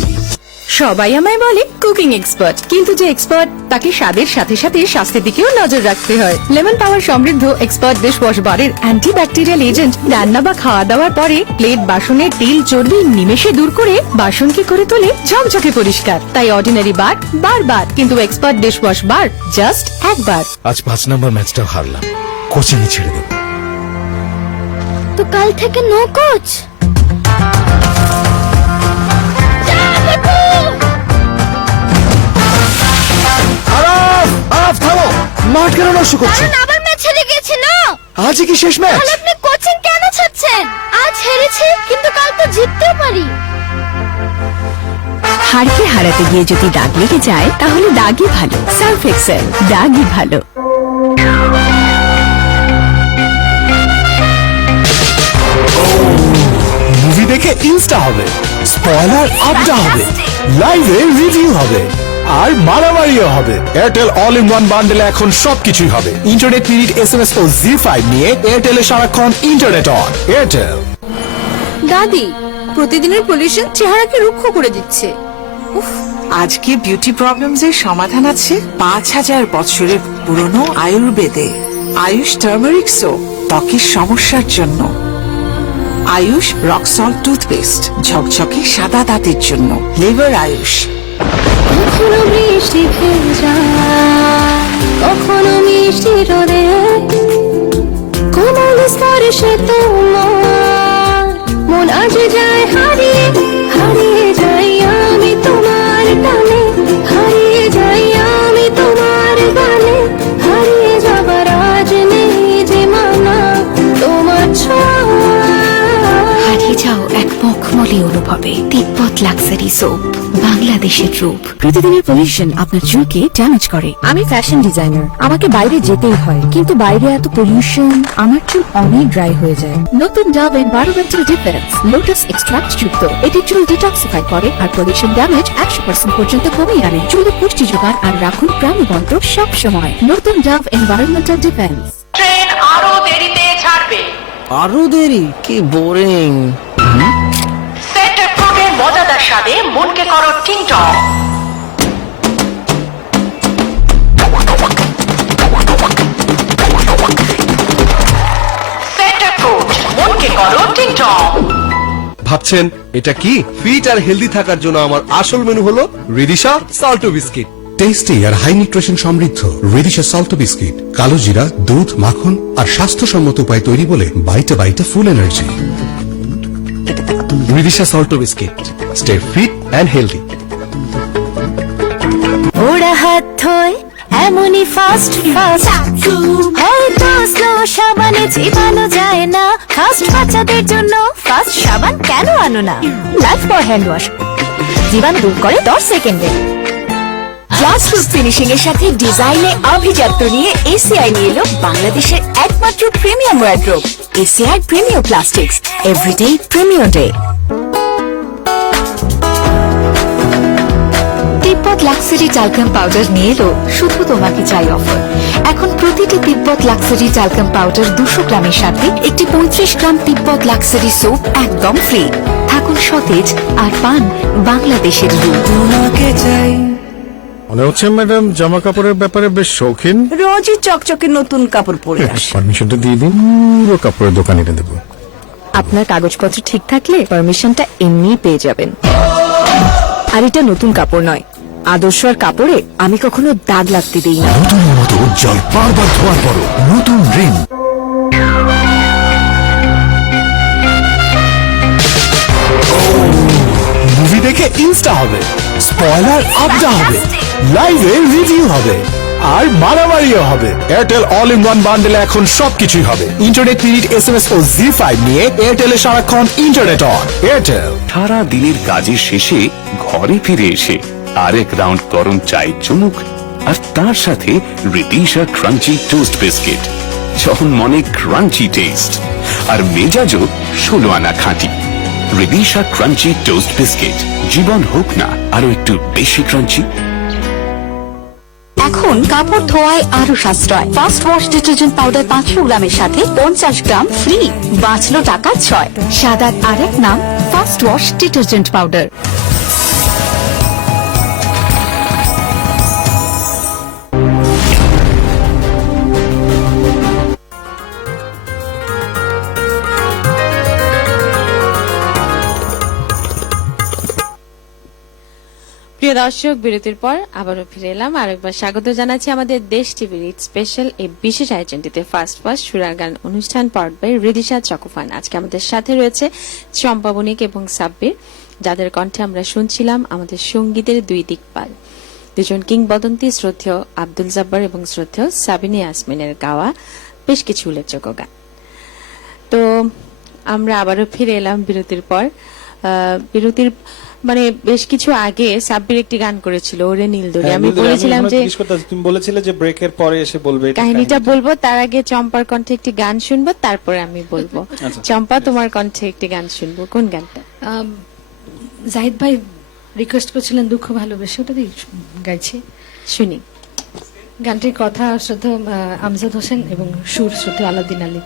সবাই আমায় বলে কুকিং এক্সপার্ট, কিন্তু যে এক্সপার্ট তাকে স্বাদের সাথে সাথে স্বাস্থ্যের দিকেও নজর রাখতে হয়। লেমন পাওয়ার সমৃদ্ধ এক্সপার্ট ডিশওয়াশ বারের অ্যান্টি ব্যাকটেরিয়াল এজেন্ট রান্না বা খাওয়া দাওয়ার পরে প্লেট বাসনের তেল চর্বি নিমেষে দূর করে বাসনকে করে তোলে ঝকঝকে পরিষ্কার। তাই অর্ডিনারি বার বারবার, কিন্তু এক্সপার্ট ডিশওয়াশ বার জাস্ট একবার। আজ 5 নম্বর ম্যাচটাও হারলাম, কোচিং ছেড়ে দেব। তো কাল থেকে নো কোচ। মাঠ কেন নষ্ট করছো? আবার ম্যাচ হেরে গেছে না। আজই কি শেষ ম্যাচ? তাহলে আপনি কোচিং কেন ছাড়ছেন? আজ হেরেছি, কিন্তু কাল তো জিততেও পারি। হারকে হারাতে গিয়ে যদি দাগ লেগে যায় তাহলে দাগই ভালো। সার্ফ এক্সেল, দাগই ভালো। মুভি দেখে ইনস্টা হবে, স্পয়লার আড্ডা হবে, লাইভে রিভিউ হবে, আর মারামারিও হবে। এয়ারটেল অল ইন ওয়ান বান্ডেলে এখন সবকিছুই হবে। ইন্টারনেট, মিনিট, এসএমএস ও জি5 নিয়ে এয়ারটেলে সারাক্ষণ ইন্টারনেট অন। এয়ারটেল। দাদি, প্রতিদিনের পলিউশন চেহারাকে রুক্ষ করে দিচ্ছে। আজকে বিউটি প্রবলেমস এর সমাধান আছে 5000 বছরের পুরনো আয়ুর্বেদে। আয়ুষ টার্মারিক সোপ ত্বকের সমস্যার জন্য। আয়ুষ রক সল্ট টুথপেস্ট ঝকঝকে সাদা দাঁতের জন্য। লিভার আয়ুষ। কখনো বৃষ্টি ভেজা, কখনো মিষ্টি রোদে, কোমল স্পর্শে তোমার মন আজ যায় হারিয়ে, হারিয়ে যাই আমি তোমার টানে, হারিয়ে যাই আমি তোমার গানে, হারিয়ে যাবার আজ নেই যে মানা তোমার ছোঁয়া। হারিয়ে যাও এক মখমলি অনুভবে। তিব্বত লাক্সারি সোপ, বাংলাদেশের রূপ। প্রতিদিনের পলিউশন আপনার চুলকে ড্যামেজ করে। আমি ফ্যাশন ডিজাইনার, আমাকে বাইরে যেতেই হয়, কিন্তু বাইরে এত পলিউশন, আমার চুল অনেক ড্রাই হয়ে যায়। নতুন Dove environmental defence lotus extract যুক্ত এটি চুল ডিটক্সিফাই করে আর পলিউশন ড্যামেজ 100% পর্যন্ত কমিয়ে আনে। চুলে পুষ্টি যোগান আর রাখুন প্রাণবন্ত সব সময়। নতুন ডাভ এনভায়রনমেন্টাল ডিফেন্স। ট্রেন আরো দেরিতে ছাড়বে। আরো দেরি? কি বোরিং। সেন্টার ফুডের মজাদার স্বাদে মনকে করো টিং টং। সেন্টার ফুড, মনকে করো টিং টং। ভাবছেন এটা কি? ফিট আর হেলদি থাকার জন্য আমার আসল মেনু হলো রিদিশা সল্টো বিস্কিট। টেস্টি আর হাই নিউট্রিশন সমৃদ্ধ রিদিশা সল্টো বিস্কিট, কালো জিরা, দুধ, মাখন আর স্বাস্থ্যসম্মত উপায় তৈরি বলে বাইটে বাইটে full energy. Ridisha Salto biscuit, stay fit and healthy. ওরা হাত ধোয় এমনই ফাস্ট হয়তো স্লো সাবানে চিবানো যায় না। ফাস্ট বাচ্চাদের জন্য ফাস্ট সাবান কেন আনো না? লাইফ বয় হ্যান্ড ওয়াশ, জীবাণু দূর করে 10 সেকেন্ডে। গ্লাস রুফ ফিনিশিং এর সাথে ডিজাইনে আভিজাত্য নিয়ে এসিআই নিয়ে এলো বাংলাদেশের একমাত্র premium wardrobe, ACI premium plastics, everyday premium day. Tibbet luxury talcum powder নিয়ে এলো শুধু তোমাকে চাই অফার। এখন প্রতিটি তিব্বত লাক্সারি টালকাম পাউডার 200 গ্রামের সাথে একটি 35 গ্রাম তিব্বত লাক্সারি সোপ একদম ফ্রি। থাকুন সতেজ আর পান বাংলাদেশের রূপ। তোমাকে চাই মনে হচ্ছে ম্যাডাম জামা কাপড়ের ব্যাপারে বেশ শৌখিন। রোজই চকচকে নতুন কাপড় পরে আসে। পারমিশনটা দিয়ে দিন, পুরো কাপড়ের দোকান এনে দেবো। আপনার কাগজপত্র ঠিক থাকলে পারমিশনটা এমনি পেয়ে যাবেন। আর এটা নতুন কাপড় নয়, আদর্শ আর কাপড়ে আমি কখনো দাগ লাগতে দিই না। নতুনের মতো উজ্জ্বল, বারবার ধোয়ার পরও নতুন রিং। মুভি দেখে ইনস্টা হবে, স্পয়লার আড্ডা হবে, লাইভে রিভিউ হবে, আর মারামারিও হবে। এয়ারটেল অল ইন ওয়ান বান্ডেলে এখন সবকিছুই হবে। ইন্টারনেট মিনিট, এসএমএস ও জি5 নিয়ে এয়ারটেলে সারাক্ষণ ইন্টারনেট অন। এয়ারটেল। সারা দিনের কাজের শেষে ঘরে ফিরে এসে আরেক রাউন্ড গরম চায়ের চুমুক, আর তার সাথে রিদিশা ক্রাঞ্চি টোস্ট বিস্কিট। যখন মনে ক্রাঞ্চি টেস্ট, আর মেজাজও 16 আনা খাঁটি। রিদিশা ক্রাঞ্চি টোস্ট বিস্কিট, জীবন হোক না আরো একটু বেশি ক্রাঞ্চি। এখন কাপড় ধোয়ায় আরো সাশ্রয়। ফার্স্ট ওয়াশ ডিটারজেন্ট পাউডার 500 গ্রামের সাথে 50 গ্রাম ফ্রি। বাঁচলো টাকা 6। সাদার আরেক নাম ফার্স্ট ওয়াশ ডিটারজেন্ট পাউডার। প্রিয় দর্শক, বিরতির পর আবারও ফিরে এলাম। আরেকবার স্বাগত জানাচ্ছি আমাদের দেশ টিভির ঈদ স্পেশাল এই বিশেষ আয়োজনটিতে ফার্স্ট সুরার গান অনুষ্ঠান পাওয়ার্ড বাই রিদিশা চকোফান। আজকে আমাদের সাথে রয়েছে চম্পা বণিক এবং সাব্বির, যাদের কণ্ঠে আমরা শুনছিলাম আমাদের সঙ্গীতের দুই দিকপাল, দুজন কিংবদন্তি শ্রদ্ধেয় আব্দুল জব্বার এবং শ্রদ্ধেয় সাবিনা ইয়াসমিনের গাওয়া বেশ কিছু উল্লেখযোগ্য গান। তো আমরা আবারও ফিরে এলাম বিরতির পর। বিরতির মানে বেশ কিছু আগে সাব্বির একটি গান করেছিল, ওরে নীলদরি। আমি বলেছিলাম যে তুমি বলেছিলে যে ব্রেকের পরে এসে বলবে কাহিনীটা বলবো, তার আগে চম্পার কণ্ঠে একটি গান শুনবো, তারপরে আমি বলবো। চম্পা, তোমার কণ্ঠে একটি গান শুনবো, কোন গানটা? জাহিদ ভাই রিকোয়েস্ট করেছিলেন দুঃখ ভালোবেসে, ওটাই গাইছি, শুনি। গানটির কথা শ্রদ্ধা আমজাদ হোসেন এবং সুর শ্রদ্ধা আলাউদ্দিন আলী।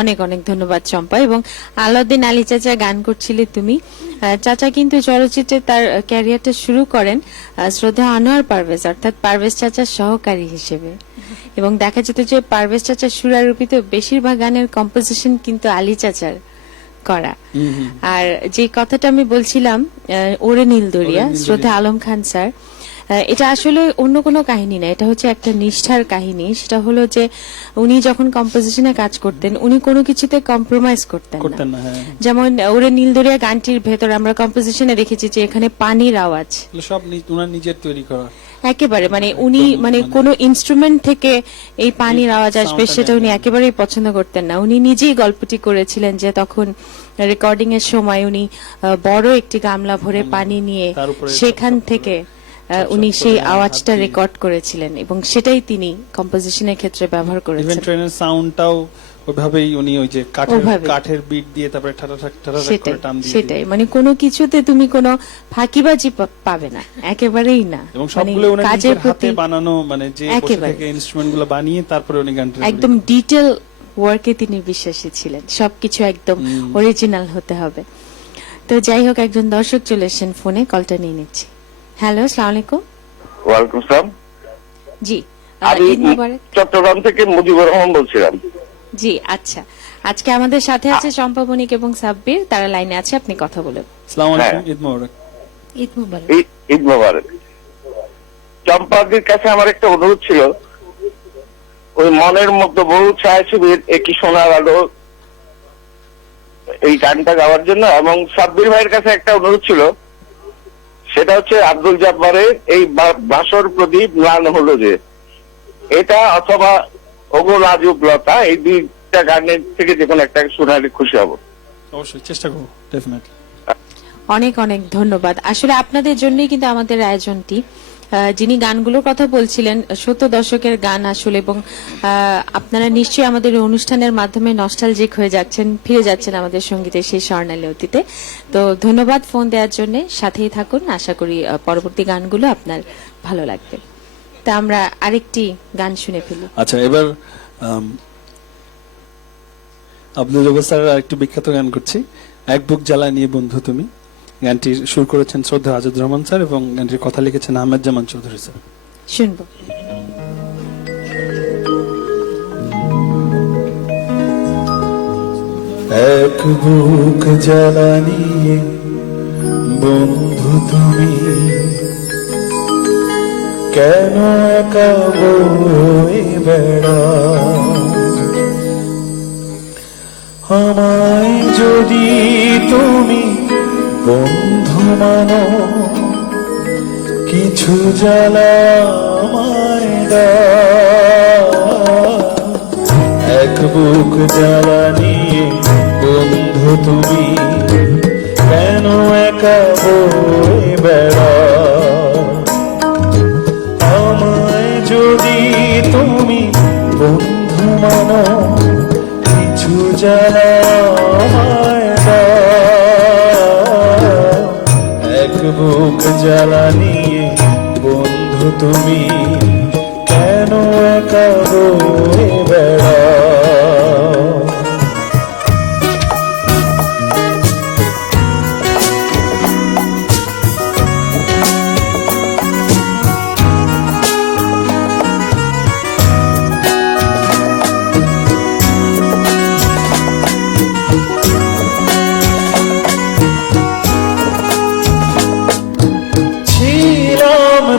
অনেক অনেক ধন্যবাদ চম্পা। এবং আলাউদ্দিন আলী চাচা গান করছিলে তুমি। চাচা কিন্তু চলচ্চিত্রে তার ক্যারিয়ারটা শুরু করেন শ্রদ্ধা আনোয়ার পারভেজ অর্থাৎ পারভেজ চাচার সহকারী হিসেবে, এবং দেখা যেত যে পারভেজ চাচার সুরারোপিত বেশিরভাগ গানের কম্পোজিশন কিন্তু আলী চাচার করা। আর যে কথাটা আমি বলছিলাম ওরে নীল দরিয়া, শ্রদ্ধা আলম খান স্যার, এটা আসলে অন্য কোনো কাহিনী না, এটা হচ্ছে একটা নিষ্ঠার কাহিনী। সেটা হলো যে উনি যখন কম্পোজিশনে কাজ করতেন উনি কোনো কিছুতে কম্প্রোমাইজ করতেন না। যেমন ওরে নীল দরিয়া গানটির ভেতর আমরা কম্পোজিশনে দেখেছি যে এখানে পানির আওয়াজ সব ওনার নিজের তৈরি করা, একেবারে মানে উনি মানে কোনো ইনস্ট্রুমেন্ট থেকে এই পানির আওয়াজ আসবে সেটা উনি একেবারেই পছন্দ করতেন না। উনি নিজেই গল্পটি করেছিলেন যে তখন রেকর্ডিং এর সময় উনি বড় একটি গামলা ভরে পানি নিয়ে সেখান থেকে উনি সেই আওয়াজটা রেকর্ড করেছিলেন এবং সেটাই তিনি কম্পোজিশনের ক্ষেত্রে ব্যবহার করেছেন। ইভেন ট্রেনের সাউন্ডটাও ওইভাবেই উনি ওই যে কাঠের বিট দিয়ে তারপরে ঠাটা করে টান দিয়ে, সেটাই মানে কোনো কিছুতে তুমি কোনো ফাঁকিবাজি পাবে না, একেবারেই না। এবং সবগুলো উনি নিজের হাতে বানানো, মানে যে বসে থেকে ইনস্ট্রুমেন্টগুলো বানিয়ে তারপরে উনি গানটা একদম ডিটেইল ওয়ার্কে তিনি বিশ্বাসী ছিলেন, সবকিছু একদম অরিজিনাল হতে হবে। তো যাই হোক, একজন দর্শক চলে এসেছেন ফোনে, কলটা নিয়ে নিচ্ছি। হ্যালো, আসসালামু আলাইকুম। ওয়ালাইকুম আসসালাম। জি, আমি চট্টগ্রাম থেকে মুজিবুর রহমান বলছিলাম। জি, আচ্ছা, আজকে আমাদের সাথে আছে চম্পা বণিক এবং সাব্বির, তারা লাইনে আছে, আপনি কথা বলুন। আসসালামু আলাইকুম, ঈদ মোবারক। ঈদ মোবারক। ঈদ মোবারক। চম্পাদির কাছে আমার একটা অনুরোধ ছিল, ওই মনের মধ্যে বহু ছায়াছবির একই সোনার আলো এই গানটা গাওয়ার জন্য, এবং সাব্বির ভাইয়ের কাছে একটা অনুরোধ ছিল, সেটা হচ্ছে আব্দুল জব্বারের এই বাসর প্রদীপ ম্লান হলো যে, এটা অথবা ওগো লাজুক লতা, এই দুইটা গানের থেকে যে কোনো একটা শোনালে খুশি হব। অবশ্যই চেষ্টা করব, ডেফিনেটলি। অনেক অনেক ধন্যবাদ। আসলে আপনাদের জন্যই কিন্তু আমাদের আয়োজনটি। যিনি গানগুলোর কথা বলছিলেন 70 দশকের গান আসলে, এবং আপনারা নিশ্চয়ই আমাদের অনুষ্ঠানের মাধ্যমে নস্টালজিক হয়ে যাচ্ছেন, ফিরে যাচ্ছেন আমাদের সঙ্গীতের সেই স্বর্ণালী অতীতে। তো ধন্যবাদ ফোন দেওয়ার জন্য, সাথেই থাকুন, আশা করি পরবর্তী গানগুলো আপনার ভালো লাগবে। তা আমরা আরেকটি গান শুনে ফেলি। আচ্ছা, এবার আব্দুল জব্বার স্যারের আরেকটি বিখ্যাত গান করছি, এক বুক জ্বালা নিয়ে বন্ধু তুমি। গানটি সুর করেছেন শ্রদ্ধা আজাদ রহমান স্যার এবং গানটির কথা লিখেছেন আহমেদ জামান চৌধুরী স্যার। শুনবো। এক বুক জ্বালা নিয়ে বন্ধু তুমি, কেন একা বয়ে বেড়া, আমায় যদি তুমি বন্ধু মানো, কিছু জ্বালা আমায় দাও। এক বুক জ্বালা নিয়ে বন্ধু তুমি, কেন একা বয়ে বেড়াও, আমায় যদি তুমি বন্ধু মানো, কিছু জ্বালা আমায় দাও। এক বুক জ্বালা নিয়ে বন্ধু তুমি, কেন একা বয়ে বেড়াও।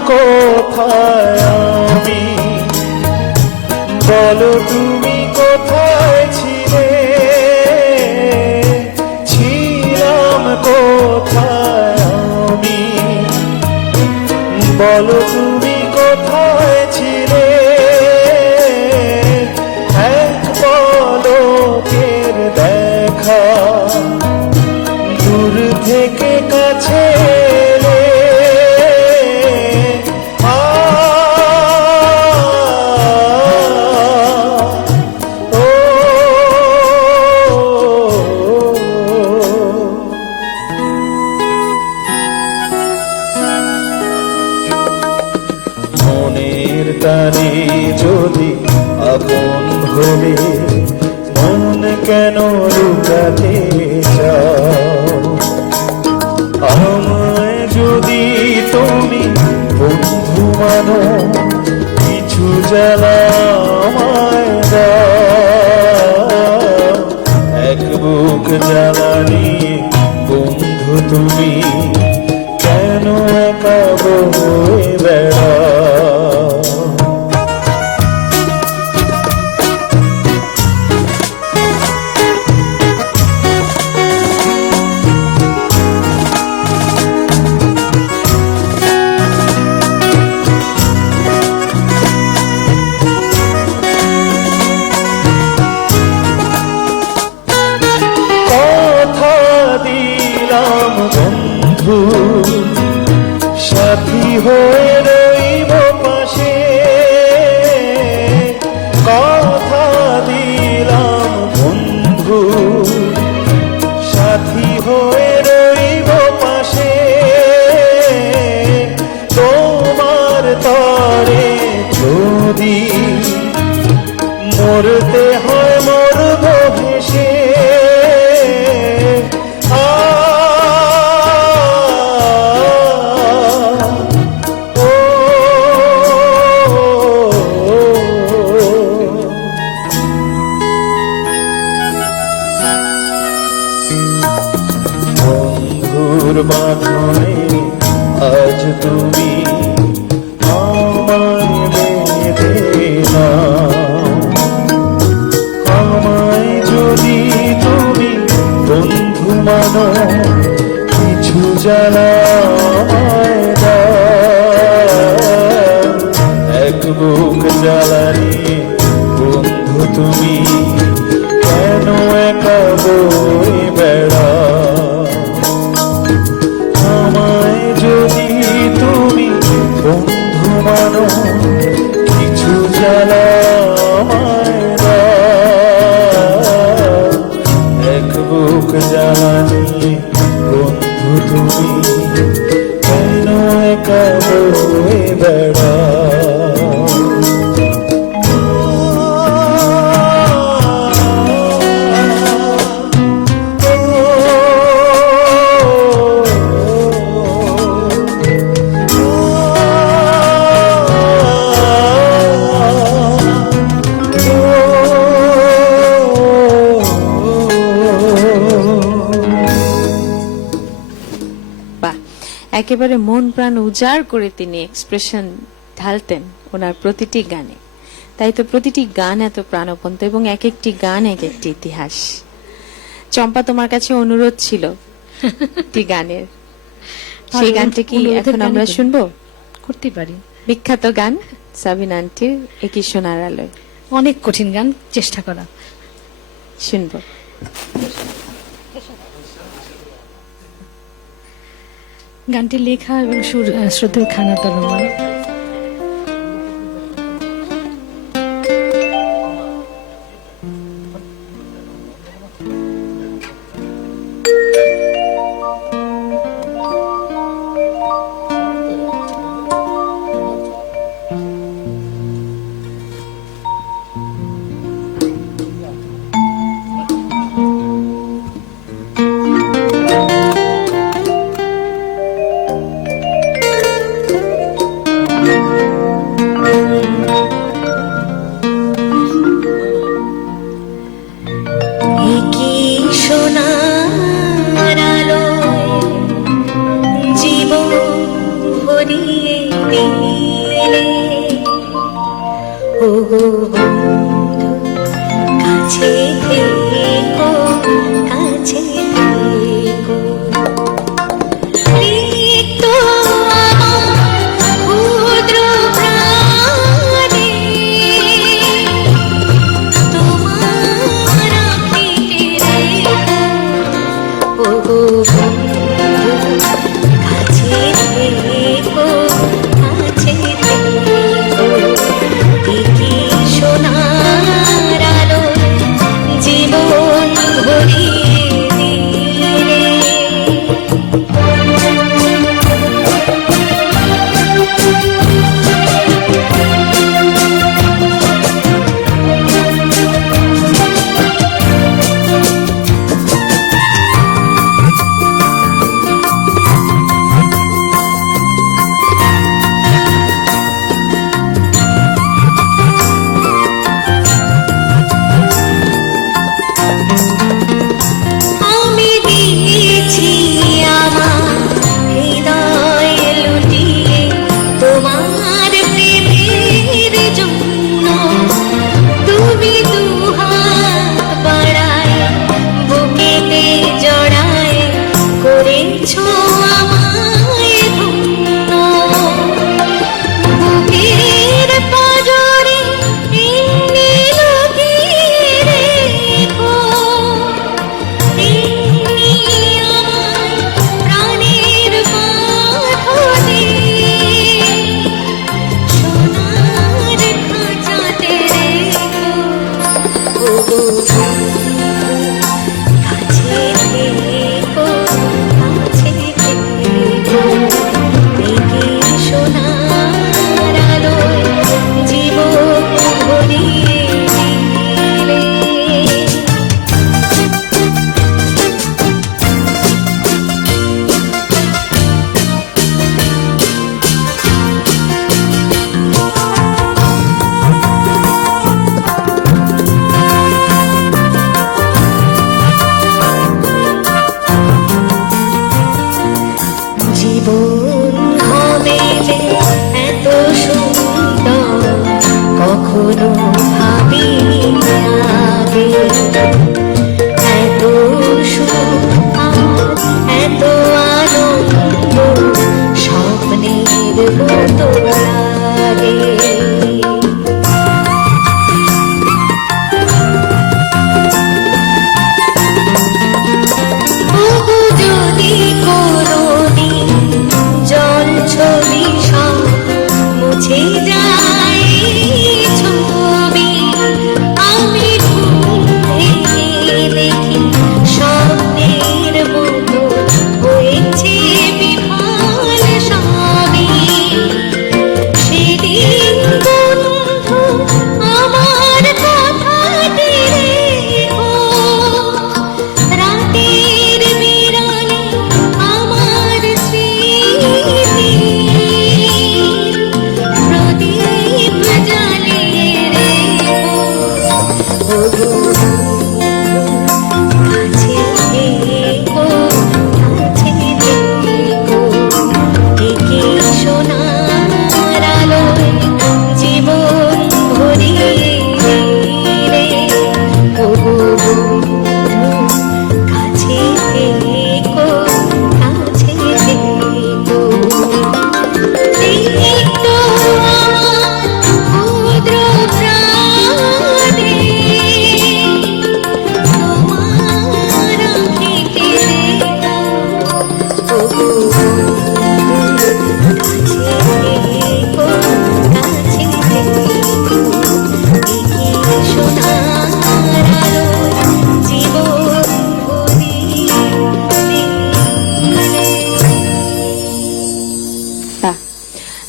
কোথায় আমি, বলো তুমি কোথায় ছিলে, ছিলাম কোথায় আমি, বলো তুমি কোথায় ছিলে, এক পলকের দেখা দূর থেকে কাছে যদি আপন হলে, মন আমায় যদি তুমি বন্ধু মানো কিছু জ্বালা আমায় দাও এক বুক জ্বালা নিয়ে বন্ধু তুমি কেন একা বয়ে বেড়াও কথা দিলাম বন্ধু সাথী হয়ে রইব পাশে কথা দিলাম বন্ধু সাথী হয়ে রইব পাশে তোমার তরে যদি মরতে হয় মরব ভেসে বন্ধুর বাঁধনে আজ তুমি আমায় বেঁধে নাও আমায় যদি তুমি বন্ধু মানো কিছু জানা আমায় দাও এক বুক জ্বালা নিয়ে বন্ধু তুমি কেন একা বয়ে বেড়াও আমায় যদি তুমি বন্ধু মানো কিছু জ্বালা আমায় দাও এক বুক জ্বালা নিয়ে বন্ধু তুমি কেন একা বয়ে বেড়াও বাহ, একেবারে মন প্রাণ উজাড় করে তিনি এক্সপ্রেশন ঢালতেন ওনার প্রতিটি গানে। তাই তো প্রতিটি গান এত প্রাণবন্ত এবং এক একটি গান এক একটি ইতিহাস। চম্পা, তোমার কাছে অনুরোধ ছিল একটি গানের, সেই গানটা কি এখন আমরা শুনবো? করতে পারি। বিখ্যাত গান সাবিনা আন্টির একই সোনার আলোয়। অনেক কঠিন গান, চেষ্টা করা। শুনবো। গানটি লেখা এবং সুর শ্রদ্ধেয় খানাতুর রহমান। জীবন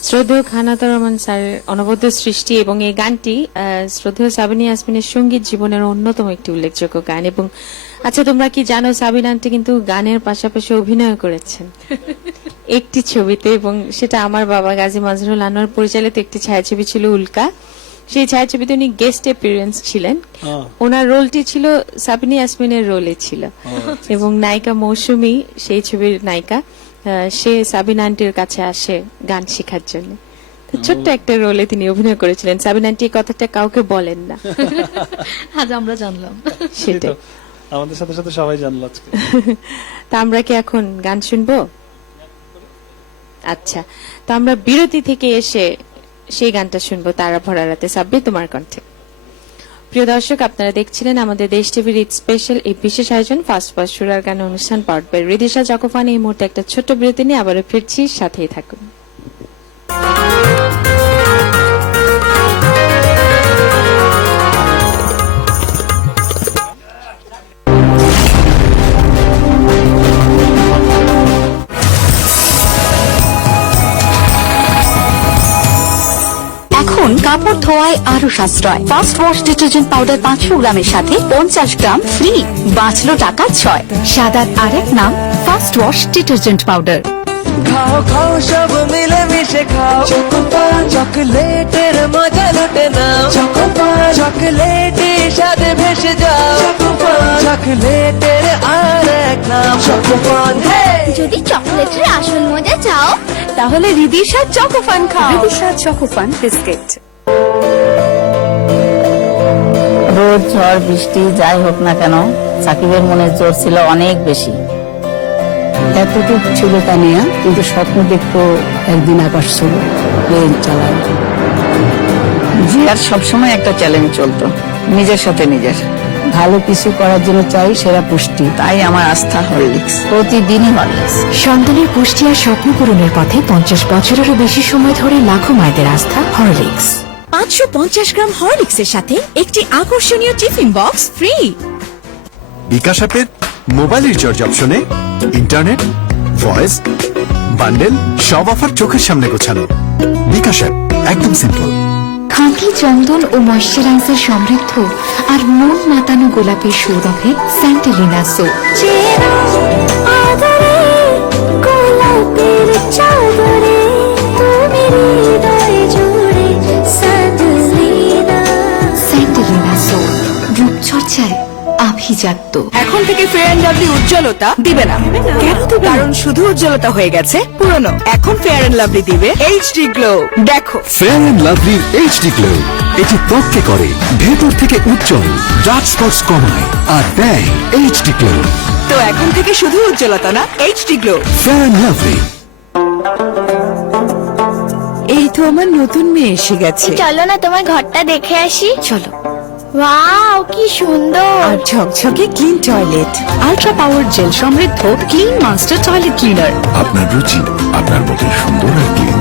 শ্রদ্ধেয় খানাতুর রহমান স্যারের অনবদ্য সৃষ্টি এবং এই গানটি শ্রদ্ধেয় সাবিনা ইয়াসমিনের সঙ্গীত জীবনের অন্যতম একটি উল্লেখযোগ্য গান। এবং আচ্ছা, তোমরা কি জানো সাবিনা আন্টি কিন্তু গানের পাশাপাশি অভিনয় করেছেন একটি ছবিতে, এবং সেটা আমার বাবা গাজী মাজহারুল আনোয়ার পরিচালিত একটি ছায়াছবি ছিল উল্কা। সেই ছায়াছবিতে উনি গেস্ট অ্যাপিয়ারেন্স ছিলেন, ওনার রোলটি ছিল সাবিনা ইয়াসমিনের রোলে ছিল, এবং নায়িকা মৌসুমী সেই ছবির নায়িকা, সে সাবিনা আন্টির কাছে আসে গান শেখার জন্য। ছোট্ট একটা রোলে তিনি অভিনয় করেছিলেন। সাবিনা আন্টি এই কথাটা কাউকে বলেন না, আজ আমরা জানলাম। সেটাই, আমাদের সাথে সাথে সবাই জানলো আজকে। তা আমরা কি এখন গান শুনবো? আচ্ছা, তো আমরা বিরতি থেকে এসে সেই গানটা শুনবো, তারা ভরা রাতে, সাব্বির তোমার কণ্ঠে। প্রিয় দর্শক, আপনারা দেখছিলেন আমাদের দেশ টিভির ঈদ স্পেশাল এই বিশেষ আয়োজন ফার্স্ট ফার্স্ট সুরার গান অনুষ্ঠান পাওয়ার্ড বাই রিদিশা জকোফান। এই মুহূর্তে একটা ছোট্ট বিরতি নিয়ে আবারও ফিরছি, সাথেই থাকুন। এখন কাপড় ধোয়ায় আরো সাশ্রয়। ফার্স্ট ওয়াশ ডিটারজেন্ট পাউডার 500 গ্রামের সাথে 50 গ্রাম ফ্রি, বাঁচলো টাকা 6। সাদার আরেক নাম ফার্স্ট ওয়াশ ডিটারজেন্ট পাউডার। খাও খাও সব মিলে মিশে খাও, চকোপার চকলেটের মজা লুটে নাও, চকোপার চকলেটে স্বাদে ভেসে যাও, চকোপার চকলেটের আরেক নাম চকোপান। যদি চকলেটের আসল মজা চাও তাহলে রিদিশা চকোফান খাও। Ridisha Chocofun biscuit. রোদ ঝড় বৃষ্টি যাই হোক না কেন, সাকিবের মনে জোর ছিল অনেক বেশি। এতটুকু ছিল তানিয়া, কিন্তু স্বপ্ন দেখতো একদিন আকাশ ছিল প্লেন চালায়। জিয়ার সবসময় একটা চ্যালেঞ্জ চলতো, নিজের সাথে নিজের। ভালো কিছু করার জন্য চাই সেরা পুষ্টি, তাই আমার আস্থা হরলিক্স, প্রতিদিনই হরলিক্স। সন্তানের পুষ্টি আর স্বপ্ন পূরণের পথে 50 বছরেরও বেশি সময় ধরে লাখো মায়েদের আস্থা হরলিক্স। 550 গ্রাম হরলিক্সের সাথে একটি আকর্ষণীয় টিফিন বক্স ফ্রি। বিকাশ অ্যাপের মোবাইল রিচার্জ অপশনে ইন্টারনেট, ভয়েস, বান্ডেল সব অফার চোখের সামনে গোছানো। বিকাশ অ্যাপ একদম সিম্পল। খাঁটি চন্দন ও ময়শ্চারাইজার সমৃদ্ধ আর মন মাতানো গোলাপের সৌরভে স্যান্টেলিনা সোপ। স্যান্টেলিনা সোপ, রূপচর্চায় আভিজাত্য। এখন থেকে ফেয়ার এন্ড লাভলি উজ্জ্বলতা দিবে না। কেন দিবে? কারণ শুধু উজ্জ্বলতা হয়ে গেছে পুরনো। এখন ফেয়ার এন্ড লাভলি দিবে এইচডি গ্লো। দেখো, Fair and Lovely HD glow, এটি ত্বককে করে ভেতর থেকে উজ্জ্বল, ডার্ক স্পটস কমায় আর দেয় এইচডি গ্লো। তো এখন থেকে শুধু উজ্জ্বলতা না, HD glow. Fair and Lovely. এই তো আমার নতুন মেয়ে এসে গেছে। চলো না তোমার ঘরটা দেখে আসি। চলো। ওয়াও, কি সুন্দর! আর ঝকঝকে clean toilet, ultra power gel সমৃদ্ধ ক্লিন মাস্টার টয়লেট ক্লিনার। আপনার রুচি আপনার মতো সুন্দর আর clean.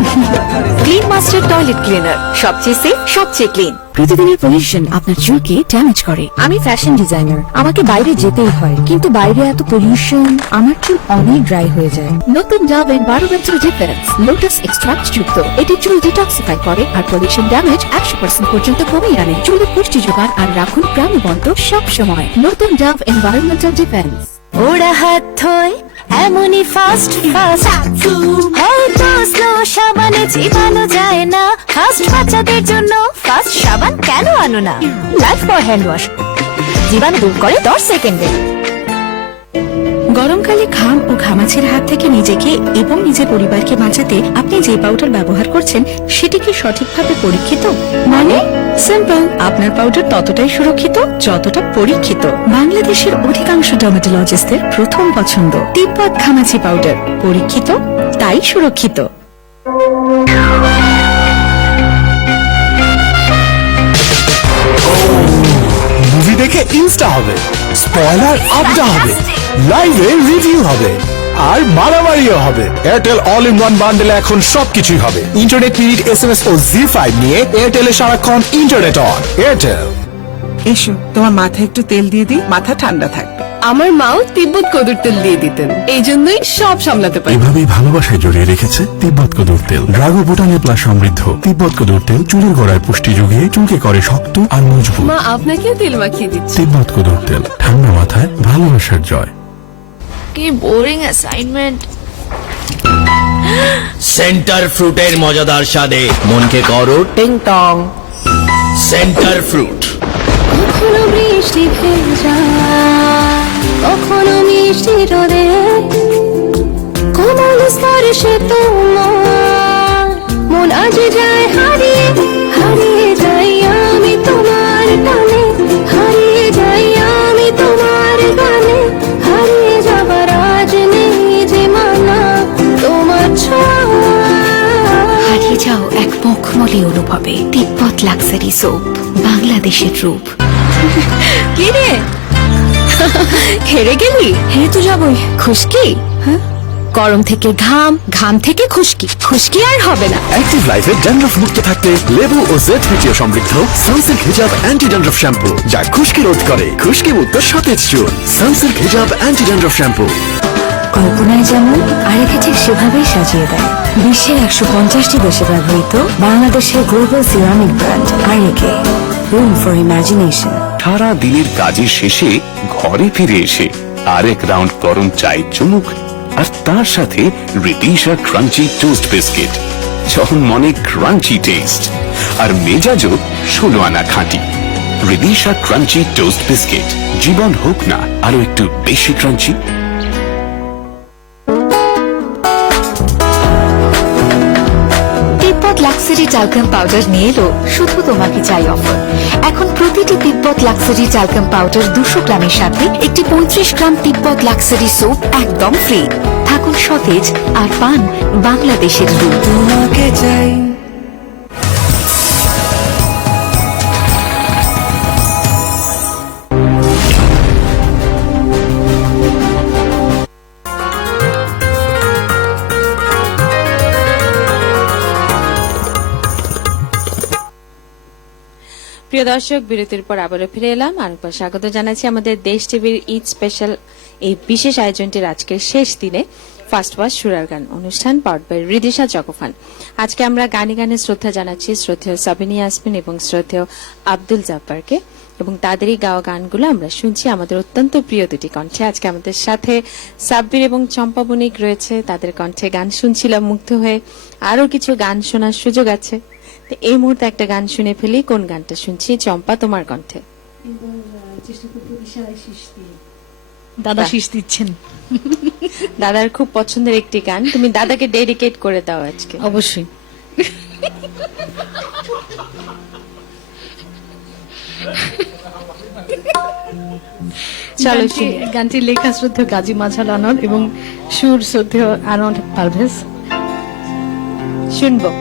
Clean master toilet cleaner, সবচেয়ে সেফ, সবচেয়ে ক্লিন। প্রতিদিনের পলিউশন আপনার চুলকে ড্যামেজ করে। আমি ফ্যাশন ডিজাইনার, আমাকে বাইরে যেতেই হয়, কিন্তু বাইরে এত পলিউশন, আমার চুল অনেক ড্রাই হয়ে যায়। নতুন Dove environmental difference lotus extract যুক্ত, এটি চুল ডিটক্সিফাই করে আর পলিউশন ড্যামেজ 100% পর্যন্ত কমিয়ে আনে। চুলের পুষ্টি যোগান আর রাখুন প্রাণবন্ত সব সময়। নতুন ডাভ এনভায়রনমেন্টাল ডিফেন্স। ওরা হাত ধোয় এমনই ফাস্ট ফাস্ট, হয়তো স্লো সাবানে চিবানো যায় না। ফাস্ট বাচ্চাদের জন্য ফাস্ট সাবান কেন আনো না? লাইফ বয় হ্যান্ড ওয়াশ, জীবাণু দূর করে 10 সেকেন্ডে। গরমকালে ঘাম ও ঘামাচির হাত থেকে নিজেকে এবং নিজের পরিবারকে বাঁচাতে আপনি যে পাউডার ব্যবহার করছেন সেটি কি সঠিকভাবে পরীক্ষিত? মানে সিম্পল, আপনার পাউডার ততটাই সুরক্ষিত যতটা পরীক্ষিত। বাংলাদেশের অধিকাংশ ডার্মাটোলজিস্টদের প্রথম পছন্দ তিব্বত ঘামাচি পাউডার, পরীক্ষিত তাই সুরক্ষিত। মুভি দেখে ইনস্টা হবে, স্পয়লার আড্ডা হবে, লাইভে রিভিউ হবে আর মারামারিও হবে। এয়ারটেল অল ইন ওয়ান বান্ডেলে এখন সবকিছুই হবে। ইন্টারনেট, মিনিট, এসএমএস ও জি5 নিয়ে এয়ারটেলে সারাক্ষণ ইন্টারনেট অন। এয়ারটেল। এসো, তোমার মাথায় একটু তেল দিয়ে দিই, মাথা ঠান্ডা থাকবে। আমার মাও তিব্বত কদুর তেল দিয়ে দিতেন, এই জন্যই সব সামলাতে পারি। এভাবেই ভালোবাসায় জড়িয়ে রেখেছে তিব্বত কদুর তেল। ড্রাগো বোটানি প্লাস সমৃদ্ধ তিব্বত কদুর তেল চুলের গোড়ায় পুষ্টি যোগিয়ে চুলকে করে শক্ত আর মজবুত। মা আপনাকেও তেল মাখিয়ে দিচ্ছে। তিব্বত কদুর তেল, ঠান্ডা মাথায় ভালোবাসার জয়। কি বোরিং অ্যাসাইনমেন্ট। সেন্টার ফ্রুটের মজাদার স্বাদে মনকে করো টিং টং। Centre fruit. কখনো বৃষ্টি ভেজা, কখনো মিষ্টি রোদে, কোমল স্পর্শে তোমার মন আজ যায় হারিয়ে, হারিয়ে যাই আমি তোমার টানে, হারিয়ে যাই আমি তোমার গানে, হারিয়ে যাবার আজ নেই যে মানা তোমার ছোঁয়া। হারিয়ে যাও এক মখমলি অনুভবে, তিব্বত লাক্সারি সোপ, বাংলাদেশের রূপ। কি রে হেরে গেলি? হেরে তো যাবই। খুশকি? হ্যাঁ, গরম থেকে ঘাম, ঘাম থেকে খুশকি, খুশকি আর হবে না। অ্যাক্টিভ লাইফে ড্যান্ড্রফ মুক্ত থাকতে লেবু ও জেড ভিটিও সমৃদ্ধ সানসিল্ক হিজাব অ্যান্টি ড্যান্ড্রফ শ্যাম্পু, যা খুশকি রোধ করে, খুশকি মুক্ত সতেজ চুল। সানসিল্ক হিজাব অ্যান্টি ড্যান্ড্রফ শ্যাম্পু। কল্পনায় যেমন আরেকে ঠিক সেভাবেই সাজিয়ে দেয়। বিশ্বের 150টি দেশে ব্যবহৃত বাংলাদেশের global ceramic brand RAK, room for imagination. সারা দিনের কাজের শেষে ঘরে ফিরে এসে আরেক রাউন্ড গরম চায়ের চুমুক, আর তার সাথে রিদিশা ক্রাঞ্চি টোস্ট বিস্কিট। যখন মনে ক্রাঞ্চি টেস্ট আর মেজাজও 16 আনা খাঁটি। রিদিশা ক্রাঞ্চি টোস্ট বিস্কিট, জীবন হোক না আরো একটু বেশি ক্রাঞ্চি। তিব্বত লাক্সারি টালকাম পাউডার নিয়ে এলো শুধু তোমাকে চাই অফার। এখন প্রতিটি তিব্বত লাক্সারি টালকাম পাউডার 200 গ্রামের সাথে একটি 35 গ্রাম তিব্বত লাক্সারি সোপ একদম ফ্রি। থাকুন সতেজ আর পান বাংলাদেশের রূপ। তোমাকে চাই। প্রিয় দর্শক, বিরতির পর আবারও ফিরে এলাম। আরেকবার স্বাগত জানাচ্ছি আমাদের দেশ টিভির ঈদ স্পেশাল এই বিশেষ আয়োজনটির আজকের শেষ দিনে ফার্স্ট ওয়াশ সুরার গান অনুষ্ঠান পাওয়ার্ড বাই রিদিশা চকোফান। আজকে আমরা গানে গানে শ্রদ্ধা জানাচ্ছি শ্রদ্ধেয় সাবিনা ইয়াসমিন এবং শ্রদ্ধেয় আব্দুল জব্বারকে, এবং তাদেরই গাওয়া গানগুলো আমরা শুনছি আমাদের অত্যন্ত প্রিয় দুটি কণ্ঠে। আজকে আমাদের সাথে সাব্বির এবং চম্পা বণিক রয়েছে, তাদের কণ্ঠে গান শুনছিলাম মুগ্ধ হয়ে। আরো কিছু গান শোনার সুযোগ আছে, এই মুহূর্তে একটা গান শুনে ফেলি। কোন গানটা শুনছি চম্পা তোমার কণ্ঠে? দাদা শীষ দিচ্ছেন। দাদার খুব পছন্দের একটি গান, তুমি দাদাকে ডেডিকেট করে দাও আজকে। অবশ্যই। চলো গানটি লেখা শ্রদ্ধেয় গাজী মাঝাল আনোয়ার এবং সুর শ্রদ্ধেয় আনোয়ার পারভেজ। শুনবো।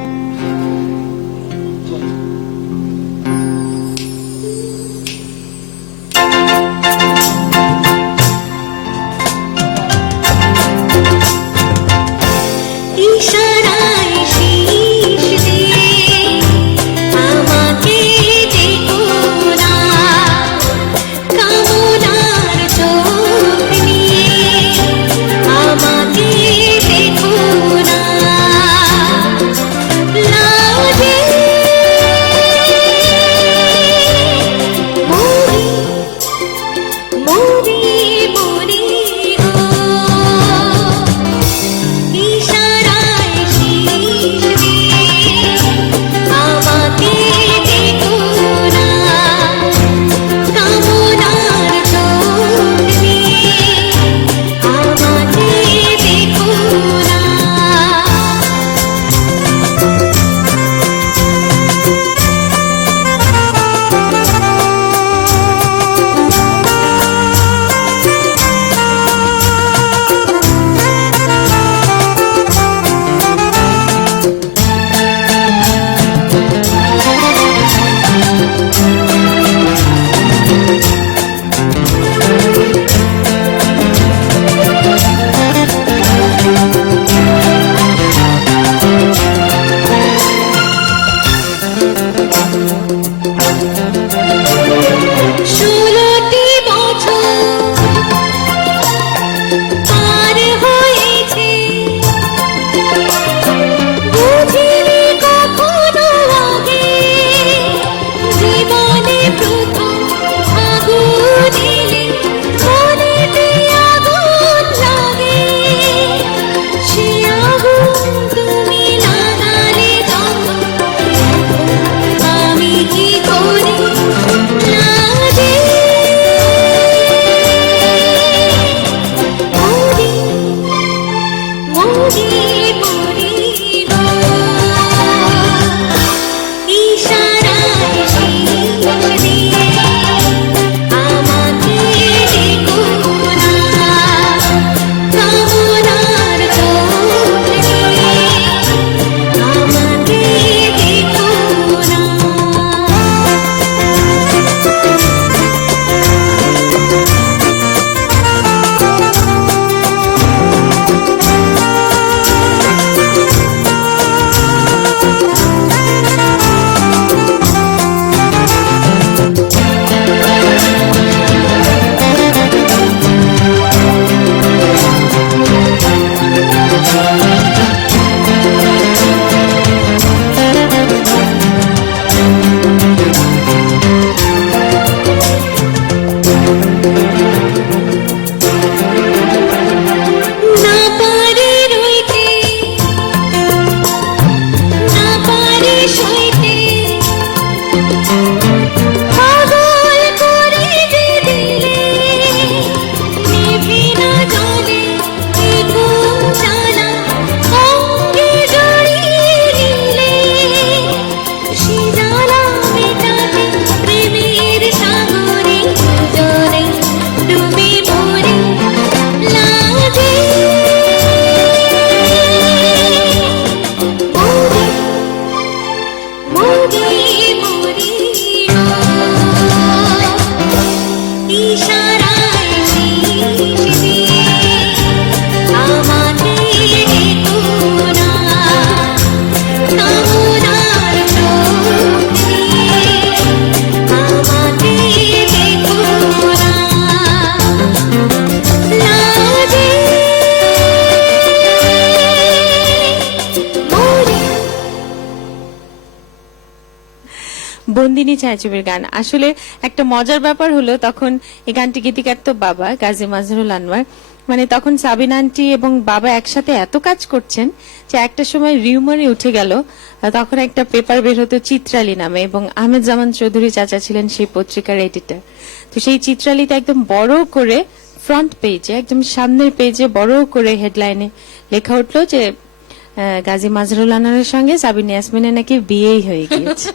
বন্দিনী ছায়াছবির গান। আসলে একটা মজার ব্যাপার হলো, তখন এই গানটি গীতিকার তো বাবা গাজী মাজহারুল আনোয়ার। মানে তখন সাবিনা আন্টি এবং বাবা একসাথে এত কাজ করছেন যে একটা সময় রিউমারে উঠে গেল। তখন একটা পেপার বের হতো চিত্রালী নামে, এবং আহমেদ জামান চৌধুরী চাচা ছিলেন সেই পত্রিকার এডিটর। তো সেই চিত্রালীতে একদম বড় করে ফ্রন্ট পেজে, একদম সামনের পেজে বড় করে হেডলাইনে লেখা উঠলো যে গাজী মাজহারুল আনোয়ারের সঙ্গে সাবিনা ইয়াসমিনের নাকি বিয়েই হয়ে গিয়েছে।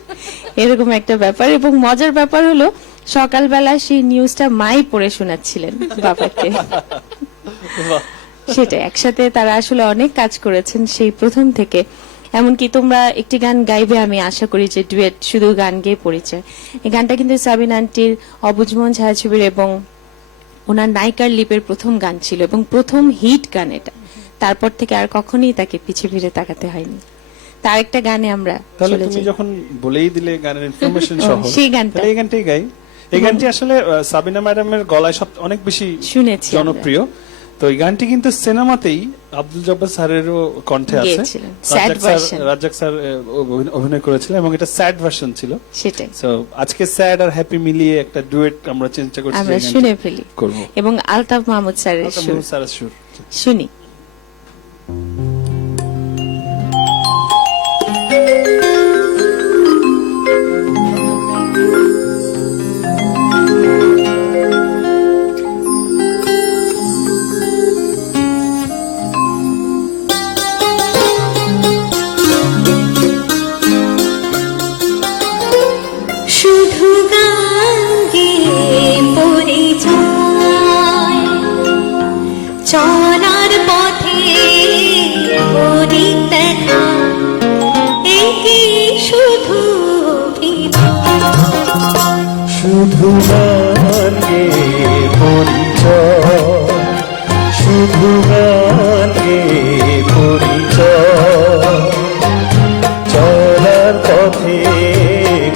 এরকম একটা ব্যাপার। এবং মজার ব্যাপার হলো, সকালবেলা সেই নিউজটা মাই পড়ে শোনাচ্ছিলেন বাবাকে। সেটা একসাথে তারা আসলে অনেক কাজ করেছেন সেই প্রথম থেকে। এমনকি তোমরা একটি গান গাইবে, আমি আশা করি যে ডুয়েট, শুধু গান গেয়ে পরিচয়। এই গানটা কিন্তু সাবিনা আন্টির অবুঝমন ছায়াছবির এবং ওনার নায়িকার লিপের প্রথম গান ছিল এবং প্রথম হিট গান এটা। তারপর থেকে আর কখনোই তাকে পিছে ফিরে তাকাতে হয়নি। তার একটা গানে আমরা তাহলে তুমি যখন বলেই দিলে গানের ইনফরমেশন সহ, সেই গানটা, এই গানটাই গাই। এই গানটি আসলে সাবিনা ম্যাডামের গলায় সব অনেক বেশি শুনেছি, জনপ্রিয়। তো এই গানটি কিন্তু সিনেমাতেই আব্দুল জব্বার স্যারেরও কণ্ঠে আছে, রাজ্জাক স্যার অভিনয় করেছিলেন এবং এটা স্যাড ভার্সন ছিল। সেটাই। সো আজকে স্যাড আর হ্যাপি মিলিয়ে একটা ডুয়েট আমরা চেষ্টা করছি, আমরা শুনে ফেলি করব। এবং আলতাফ মাহমুদ স্যারের সুর শুনি। চলার পথে দেখা একই শুধু শুধু গানকে পরিচয়, শুধু গানকে পরিচয়, চলার পথে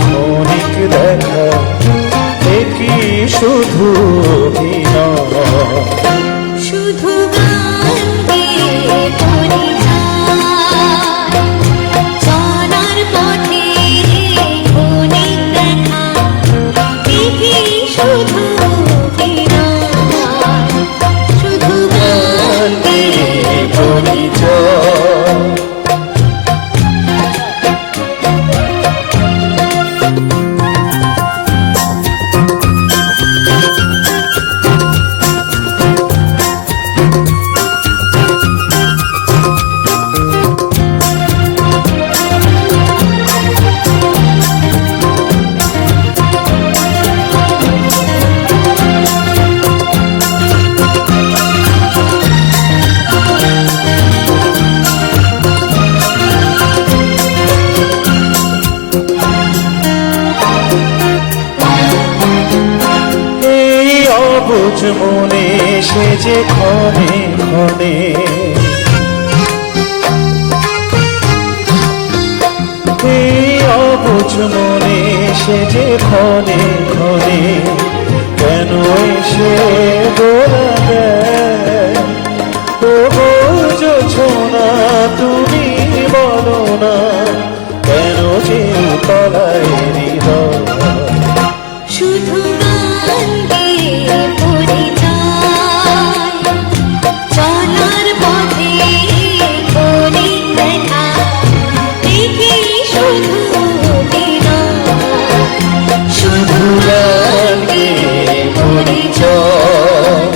ক্ষণিক দেখা একই শুধু শুধু গানকে পরিচয়, চলার পথে ক্ষণিক দেখা একই শুধু শুধু গানকে পরিচয়। মনে সে যে ক্ষণে ক্ষণে অবুঝ মনে সে যে ক্ষণে ক্ষণে কেন এসে দোলা দেয়, ও বোঝো না তুমি বলো না কেন যে তলায় হৃদয়। শুধু গানকে পরিচয়, চলার পথে ক্ষণিক দেখা একই শুধু শুধু গানকে পরিচয়,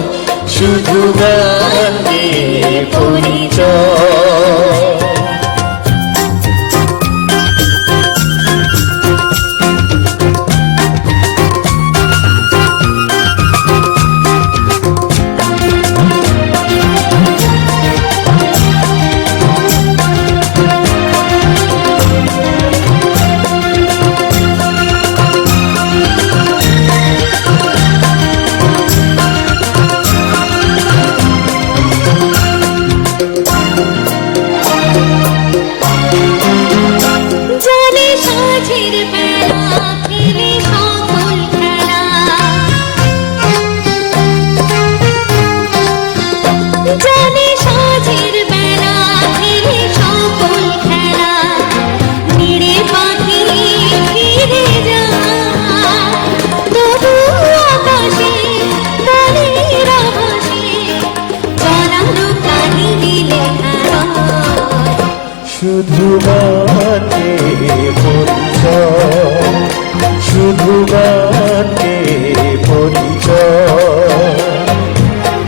শুধু গানে পরিচয়, শুধু গানে পরিচয়,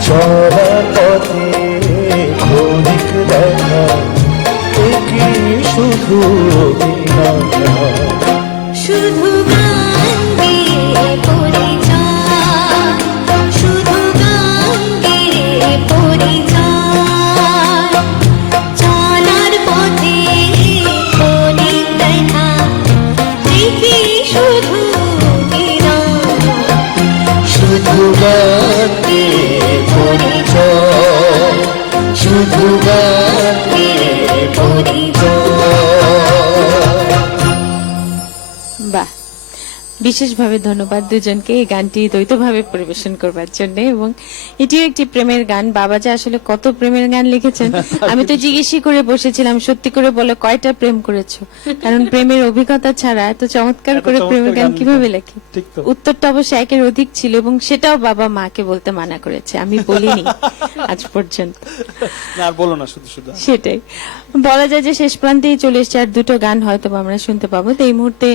চলার পথে ক্ষণিক দেখা কি শুধু অভিনয়। শুধু গান গেয়ে পরিচয়, শুধু গান গেয়ে পরিচয়, চলার পথে ক্ষণিক দেখা দেখি শুধু বিনয়। শুধু গান গেয়ে পরিচয়, শুধু গান গেয়ে বাহ, বিশেষভাবে ধন্যবাদ দুজনকে এই গানটি দ্বৈতভাবে পরিবেশন করবার জন্য। এবং এটিও একটি প্রেমের গান। বাবা যে আসলে কত প্রেমের গান লিখেছেন, আমি তো জিজ্ঞেসই করে বসেছিলাম, সত্যি করে বলে কয়টা প্রেম করেছো, কারণ প্রেমের অভিজ্ঞতা ছাড়া এত চমৎকার করে প্রেমের গান কিভাবে লেখে। উত্তরটা অবশ্য একের অধিক ছিল এবং সেটাও বাবা মাকে বলতে মানা করেছে, আমি বলিনি আজ পর্যন্ত। না আর বলো না, শুধু শুধু সেটাই বলা যায় যে শেষ প্রান্তেই চলে এসছে, আর দুটো গান হয়তো আমরা শুনতে পাবো। তো এই মুহূর্তে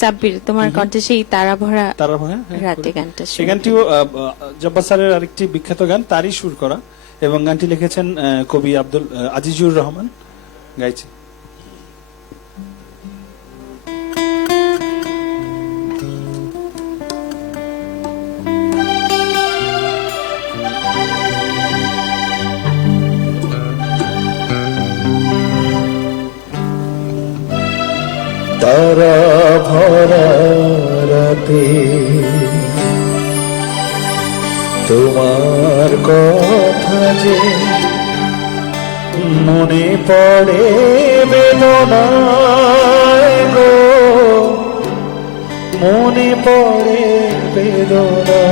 সাব্বির, তোমার কণ্ঠে সেই তারা ভরা রাতে গানটা। এই গানটিও জব্বার স্যারের আরেকটি বিখ্যাত গান, তারই সুর করা, এবং গানটি লিখেছেন কবি আব্দুল আজিজুর রহমান, গাইছে। তারা ভরা রাতে তোমার কথা যে মনে পড়ে বেদনায় গো, মনে পড়ে বেদনা।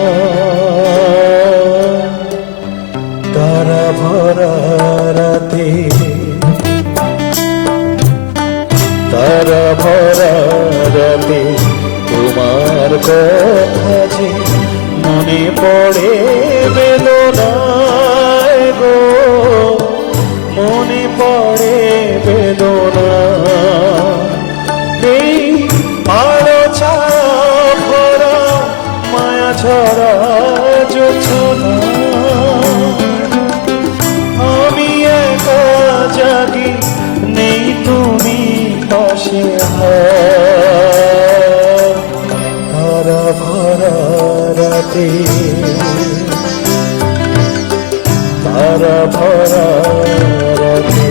তারা ভরা রাতে, তারা ভরা রাতে তোমার কথা যে মনে পড়ে বেদনায় গো, মনে পড়ে বেদনা। এই আলো ছায়া ভরা মায়া ছড়া জোছনা, আমি একা জাগি নেই তুমি পাশে। তারা ভরা রাতে, তারা ভরা রাতে।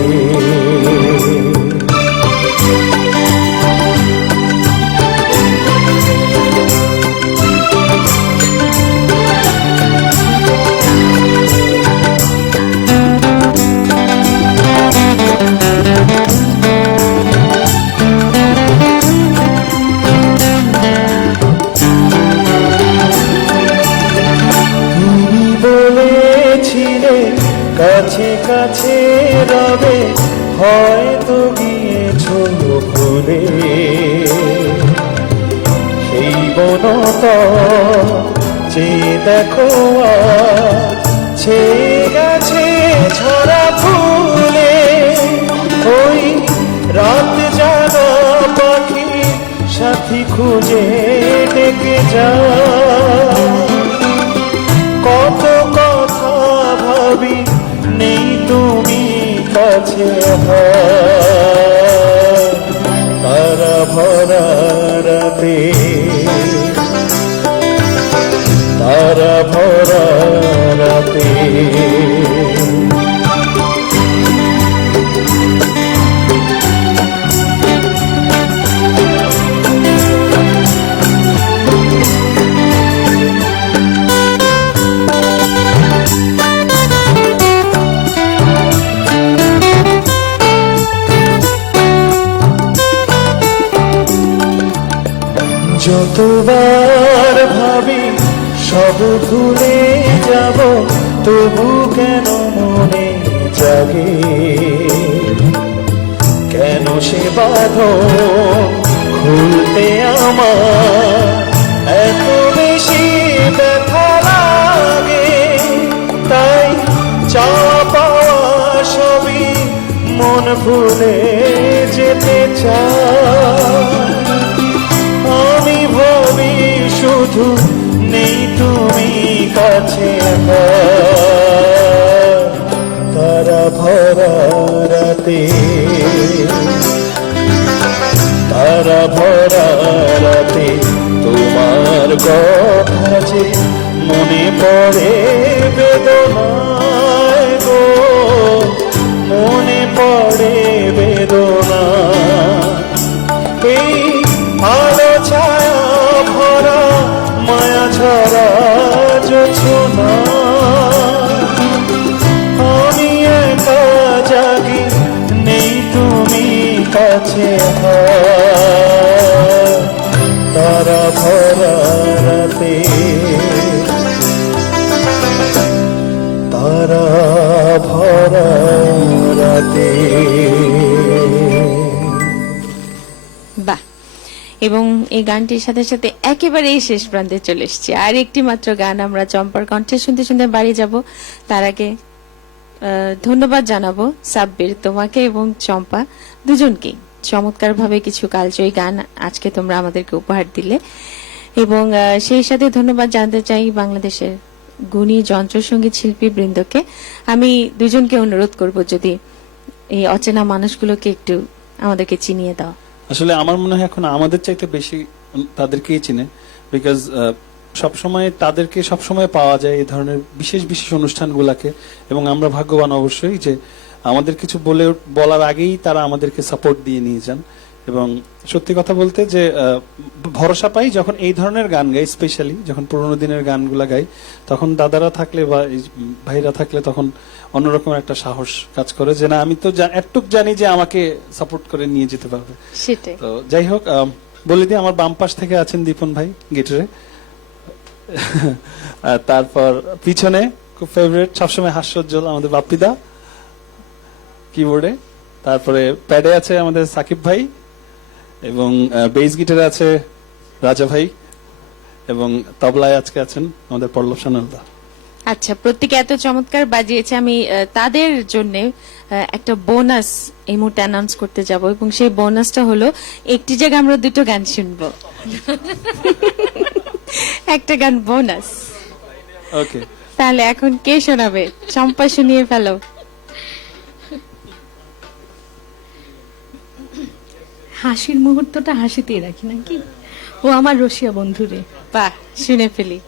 কাছে কাছে রবে হয়তো গিয়েছো ভুলে, সেই বনতা চেয়ে দেখো ছেয়ে গেছে ছড়া ফুলে। ওই রাত জানা পাখি সাথী খুঁজে ডেকে যা, কত কথা ভাবি নেই তুমি কাছে। তারা ভরা রাতে, তারা ভরা রাতে। যতবার ভাবি সব ভুলে যাব, তবু কেন মনে জাগে, কেন সে বাঁধন খুলতে আমার এত বেশি ব্যথা লাগে। তাই চা পাওয়া সবই মন ভুলে যেতে চাই আমি ভাবি শুধু নেই তুমি কাছে তারা ভরা রাতে তারা ভরা রাতে তোমার কথা যে মনে পড়ে বেদনায় গো মনে পড়ে বেদনা এই আলো ছায়া ভরা মায়া ঝরা জোছনা আমি একা জাগি নেই তুমি কাছে তারা ভরা রাতে তারা ভরা রাতে বাহ, এবং এই গানটির সাথে সাথে একেবারেই শেষ প্রান্তে চলে এসেছি। আর একটি মাত্র গান আমরা চম্পার কণ্ঠে শুনতে শুনতে বাড়ি যাব। তার আগে ধন্যবাদ জানাবো সাব্বির তোমাকে এবং চম্পা দুজনকে, চমৎকার ভাবে কিছু কালজয়ী গান আজকে তোমরা আমাদেরকে উপহার দিলে। এবং সেই সাথে ধন্যবাদ জানাতে চাই বাংলাদেশের গুণী যন্ত্রসঙ্গীত শিল্পী বৃন্দকে। আমি দুজনকে অনুরোধ করব যদি এই অচেনা মানুষগুলোকে একটু আমাদেরকে চিনিয়ে দাও। আসলে আমার মনে হয় এখন আমাদের চাইতে বেশি তাদেরকেই চিনে, বিকজ সবসময় তাদেরকে সবসময় পাওয়া যায় এই ধরনের বিশেষ বিশেষ অনুষ্ঠানগুলাকে, এবং আমরা ভাগ্যবান অবশ্যই যে আমাদের কিছু বলার আগেই তারা আমাদেরকে সাপোর্ট দিয়ে নিয়ে যান। এবং সত্যি কথা বলতে যে ভরসা পাই যখন এই ধরনের গান গাই, স্পেশালি যখন পুরোনো দিনের গানগুলা গাই, তখন দাদারা থাকলে বা ভাইরা থাকলে তখন অন্যরকম একটা সাহস কাজ করে যে না আমি তো এতটুক জানি যে আমাকে সাপোর্ট করে নিয়ে যেতে পারবে। সেটাই। তো যাই হোক, বলে দিই আমার বাম পাশ থেকে আছেন দীপন ভাই গিটারে, তারপর পিছনে খুব ফেভারিট সবসময় হাস্যোজ্জ্বল আমাদের বাপ্পিদা কিবোর্ডে, তারপরে প্যাডে আছে আমাদের সাকিব ভাই, এবং বেস গিটারে আছে রাজা ভাই, এবং তবলায় আজকে আছেন আমাদের পল্লব সান্যালদা। আচ্ছা, প্রত্যেকে এত চমৎকার বাজিয়েছে, আমি তাদের জন্য একটা বোনাস এই মুহূর্তে অ্যানাউন্স করতে যাব, এবং সেই বোনাসটা হলো একটি জায়গায় আমরা দুটো গান শুনবো। একটা গান বোনাস। ওকে, তাহলে এখন কে শোনাবে? চম্পা শুনিয়ে ফেলো। হাসির মুহূর্তটা হাসিতেই রাখি নাকি? ও আমার রসিয়া বন্ধুরে। বাহ, শুনে ফেলি।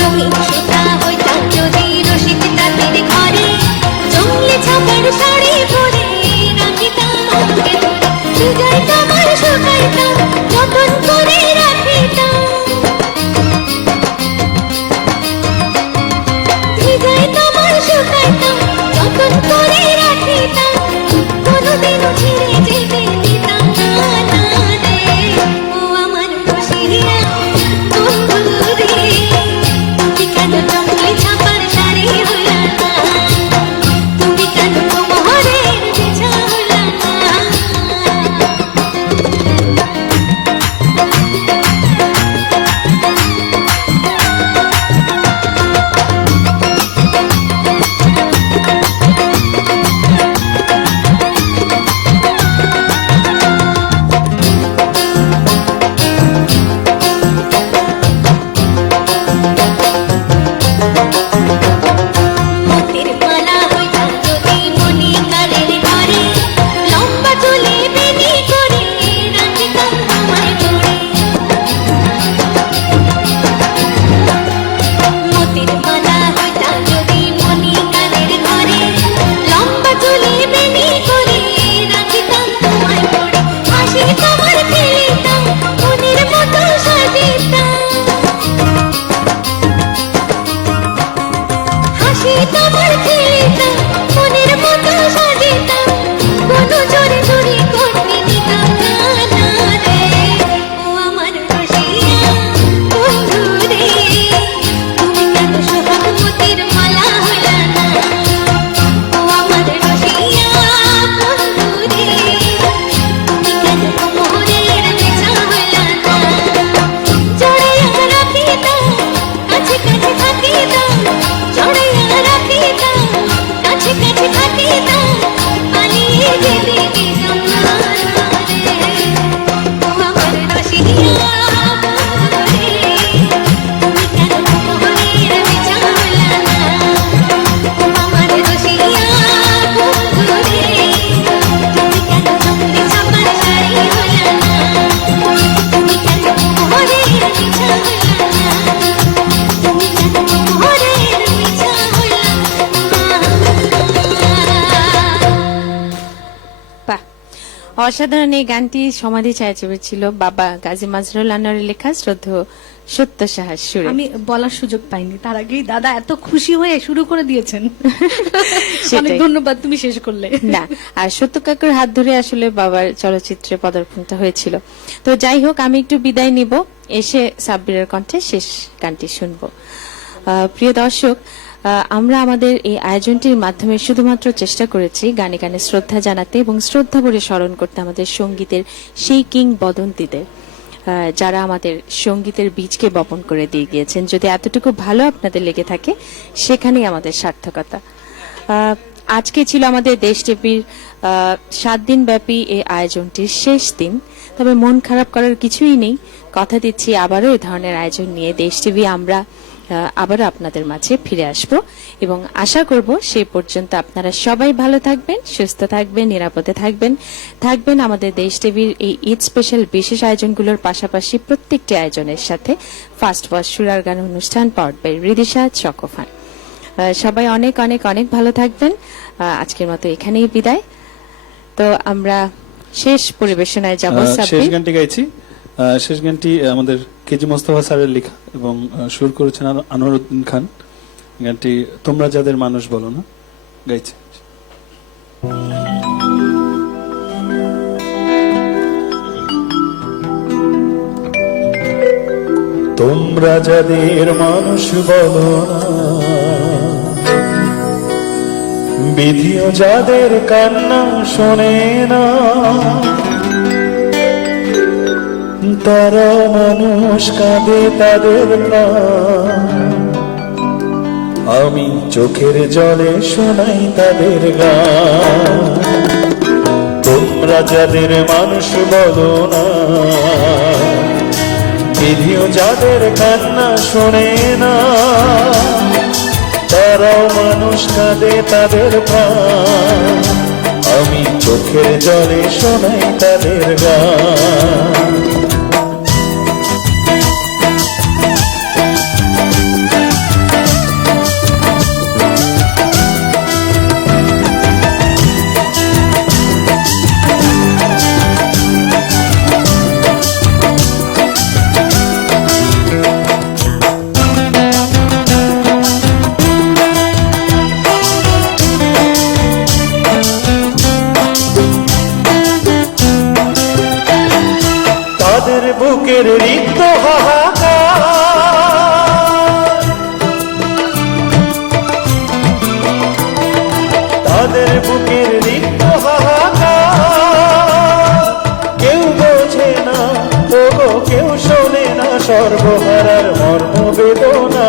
রঙিন সুতা হইতা যদি রসিক অসাধারণ এই গানটি সমাধি ছায়াছবি ছিল বাবা গাজী মাজহারুল আনোয়ারের লেখা শ্রদ্ধেয় সত্য সাহার সুরে। আমি বলার সুযোগ পাইনি, তার আগেই দাদা এত খুশি হয়ে শুরু করে দিয়েছেন। অনেক ধন্যবাদ, তুমি শেষ করলে। না, আর সত্য কাকুর হাত ধরে আসলে বাবার চলচ্চিত্রে পদার্পণটা হয়েছিল। তো যাই হোক, আমি একটু বিদায় নিব, এসে সাব্বিরের কণ্ঠে শেষ গানটি শুনবো। প্রিয় দর্শক, আমরা আমাদের এই আয়োজনটির মাধ্যমে শুধুমাত্র চেষ্টা করেছি গানে গানে শ্রদ্ধা জানাতে এবং শ্রদ্ধা ভরে স্মরণ করতে আমাদের সঙ্গীতের সেই কিংবদন্তিদের, যারা আমাদের সঙ্গীতের বীজকে বপন করে দিয়ে গিয়েছেন। যদি এতটুকু ভালো আপনাদের লেগে থাকে, সেখানেই আমাদের সার্থকতা। আজকে ছিল আমাদের দেশ টিভির 7 দিন ব্যাপী এই আয়োজনটির শেষ দিন। তবে মন খারাপ করার কিছুই নেই, কথা দিচ্ছি আবারও এই ধরনের আয়োজন নিয়ে দেশ টিভি আমরা আবারও আপনাদের মাঝে ফিরে আসব এবং আশা করব সেই পর্যন্ত আপনারা সবাই ভালো থাকবেন, সুস্থ থাকবেন, নিরাপদে থাকবেন আমাদের দেশ টিভির এই ঈদ স্পেশাল বিশেষ আয়োজনগুলোর পাশাপাশি প্রত্যেকটি আয়োজনের সাথে ফার্স্ট ওয়াশ সুরার গান অনুষ্ঠান পাওয়ার্ড বাই রিদিশা চকোফান। সবাই অনেক অনেক অনেক ভালো থাকবেন। আজকের মতো এখানেই বিদায়। তো আমরা শেষ পরিবেশনায় যাব। শেষ গানটি গাইছি। শেষ গানটি আমাদের কেজি মোস্তফা স্যারের লেখা এবং সুর করেছেন আনোয়ারউদ্দিন খান। গানটি তোমরা যাদের মানুষ বলো না গাইছে। তোমরা যাদের মানুষ বলো না, বিধিও যাদের কান্না শোনে না, তারা মানুষ কাঁদে তাদের প্রাণ, আমি চোখের জলে শোনাই তাদের গান। তোমরা যাদের মানুষ বলো না, বিধিও যাদের কান্না শোনে না, তারাও মানুষ কাঁদে তাদের প্রাণ, আমি চোখের জলে শোনাই তাদের গান। বুকের রিক্ত হাহাকার, তাদের বুকের রিক্ত হাহাকার, কেউ বোঝে না ওগো কেউ শোনে না সর্বহারার মর্ম বেদনা।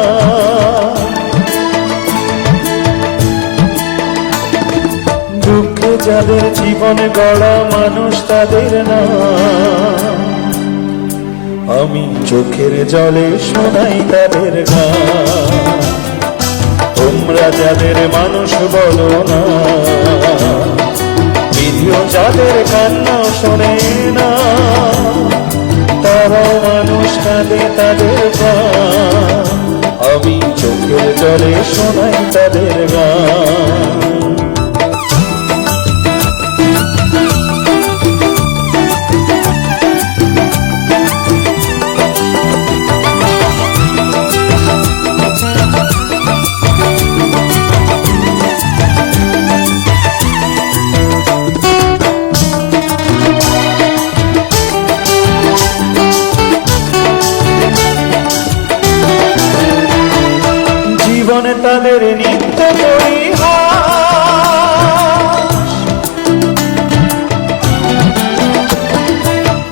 দুঃখে যাদের জীবন গড়া মানুষ তাদের না, আমি চোখের জলে শোনাই তাদের গান। তোমরা যাদের মানুষ বলো না, বিধিও যাদের কান্না শোনে না, তারাও মানুষ কাঁদে তাদের গান, আমি চোখের জলে শোনাই তাদের গান। জীবনে তাদের নিত্য পরিহাস,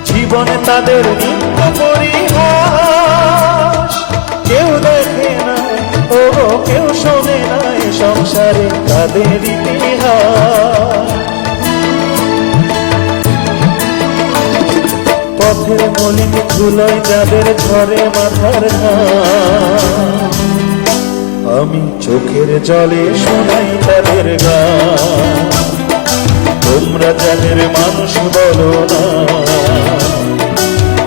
জীবনে তাদের নিত্য পরিহাস, কেউ দেখে না ও কেউ শোনে না এ সংসারে তাদের ইতিহাস। পথের মলিন ধুলোয় যাদের ঝরে মাথার ঘাম, আমি চোখের জলে শোনাই তাদের গান। তোমরা যাদের মানুষ বলো না,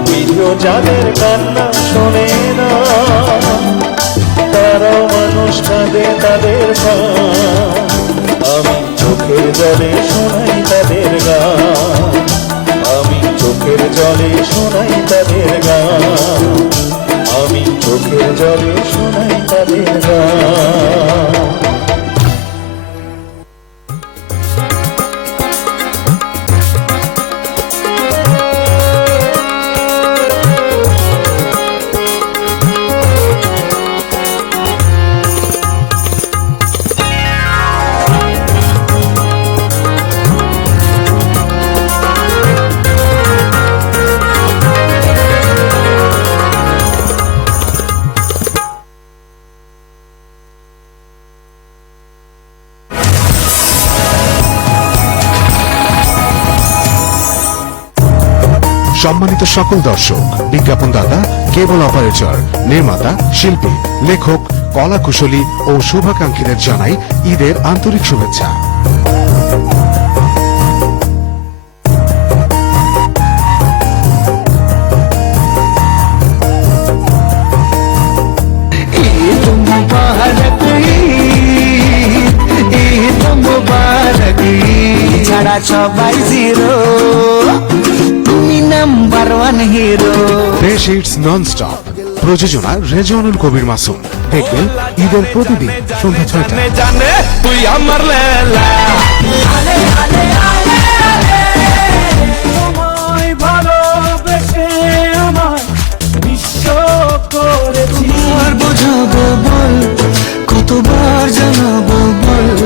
বিধিও যাদের কান্না শোনে না, তারাও মানুষ কাঁদে তাদের গান, আমি চোখের জলে শোনাই তাদের গান। সম্মানিত সকল দর্শক, বিজ্ঞাপনদাতা, কেবল অপারেটর, নির্মাতা, শিল্পী, লেখক, কলা কুশলী ও শুভাকাঙ্ক্ষীদের জানাই ঈদের আন্তরিক শুভেচ্ছা। ছাড়া সবাই জিরো, তুমি নাম্বার ওয়ান হিরো। দেশ হিটস নন স্টপ, প্রযোজনা রেজওয়ানুল কবির মাসুম। দেখবেন ঈদের প্রতিদিন সন্ধ্যা 6টায়। জানে তুই আমার লেলা, তোমায় ভালোবেসে আমার বিশ্ব করেছি। আর বোঝাবো বল, কতবার জানাবো বল,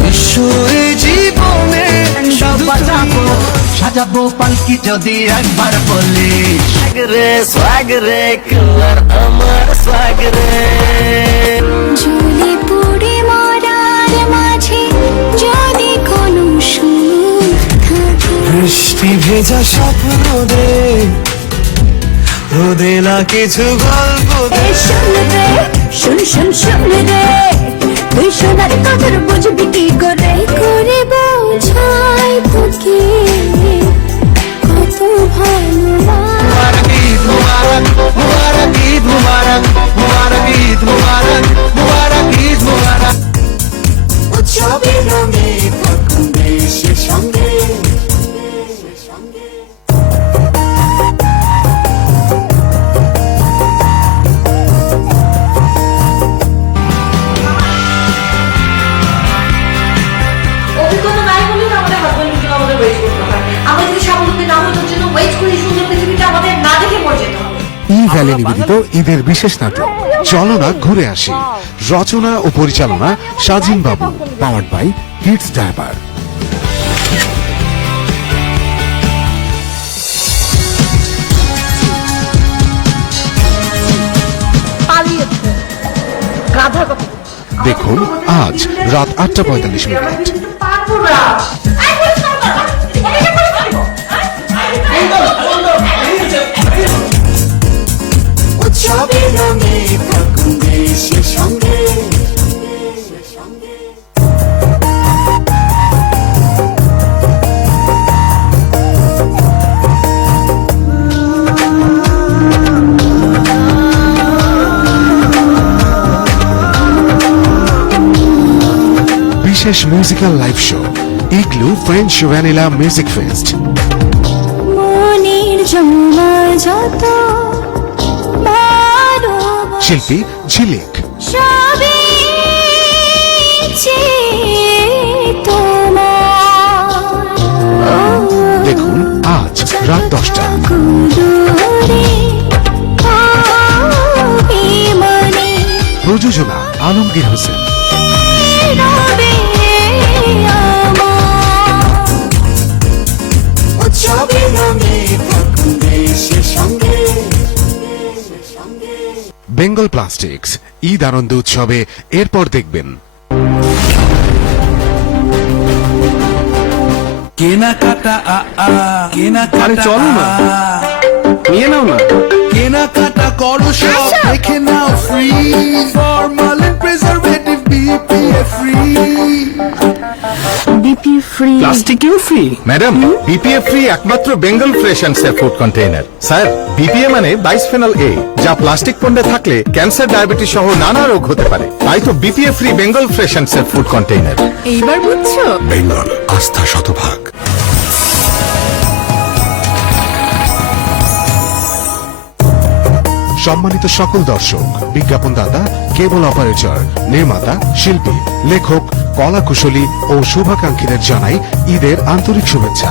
বিশ্ব এই জীবনে সাজাবো পালকি যদি একবার বলি। স্বাগরে স্বাগরে কালার আমার স্বাগরে। ঝুলি পুড়ে মরার মাঝে যদি কোনো সুর থাকে, বৃষ্টি ভেজা স্বপ্ন দে, রোদে না কিছু গল্প দে। শোন রে, শোন শোন শোন রে, তুই সোনার কদর বুঝবি কি করে, করে বোঝাই তোকে কত ভালোবাসি। মুবারক মুবারক ঈদ মুবারক, মুবারক ঈদ মুবারক, মুবারক ঈদ মুবারক। উৎসবের রঙে থাকুন দেশের সঙ্গে। অভিজ্ঞতা নাই বলে আমাদের হাজবেন্ডের জন্য আমাদের ওয়েট করতে হয়। আমরা যদি স্বাবলম্বী না হই তোর জন্য ওয়েট করি, সুন্দর পৃথিবীটা আমাদের না দেখে মরে যেতে হবে। ই ভ্যালি নিবেদিত ঈদের বিশেষ নাটক চলো না ঘুরে আসি। রচনা ও পরিচালনা সাজিন বাবু, পাওয়ার্ড বাই কিডস ডায়াপার। পালিয়েছে গাধা কথা। দেখুন আজ রাত 8:45। পারবো না। উৎসবের রঙে থাকুন দেশের সঙ্গে। বিশেষ musical live show igloo French vanilla music fest. মনের জমা যত শিল্পী ঝিলিক। সবই তোমার। দেখুন আজ রাত 10টা। প্রযোজনা আলমগীর হোসেন। উৎসবের রঙে থাকুন দেশের সঙ্গে। বেঙ্গল প্লাস্টিক্স ঈদ আনন্দ উৎসবে এরপর দেখবেন কেনাকাটা কেনাকাটা চলো না, নিয়ে নাও না। কেনাকাটা করো সব দেখে নাও free, formalin preservative BPA free. BPA free, প্লাস্টিকেও ফ্রি ম্যাডাম। বিপিএ ফ্রি একমাত্র Bengal fresh and safe food container. Sir BPA মানে বাইসফেনল এ, যা প্লাস্টিক পণ্যে থাকলে ক্যান্সার, ডায়াবেটিস সহ নানা রোগ হতে পারে। তাই তো BPA free Bengal fresh and safe food container. এইবার বুঝছো? বেঙ্গল আস্থা শতভাগ। সম্মানিত সকল দর্শক, বিজ্ঞাপনদাতা, কেবল অপারেটর, নির্মাতা, শিল্পী, লেখক, কলা কুশলী ও শুভাকাঙ্ক্ষীদের জানাই ঈদের আন্তরিক শুভেচ্ছা।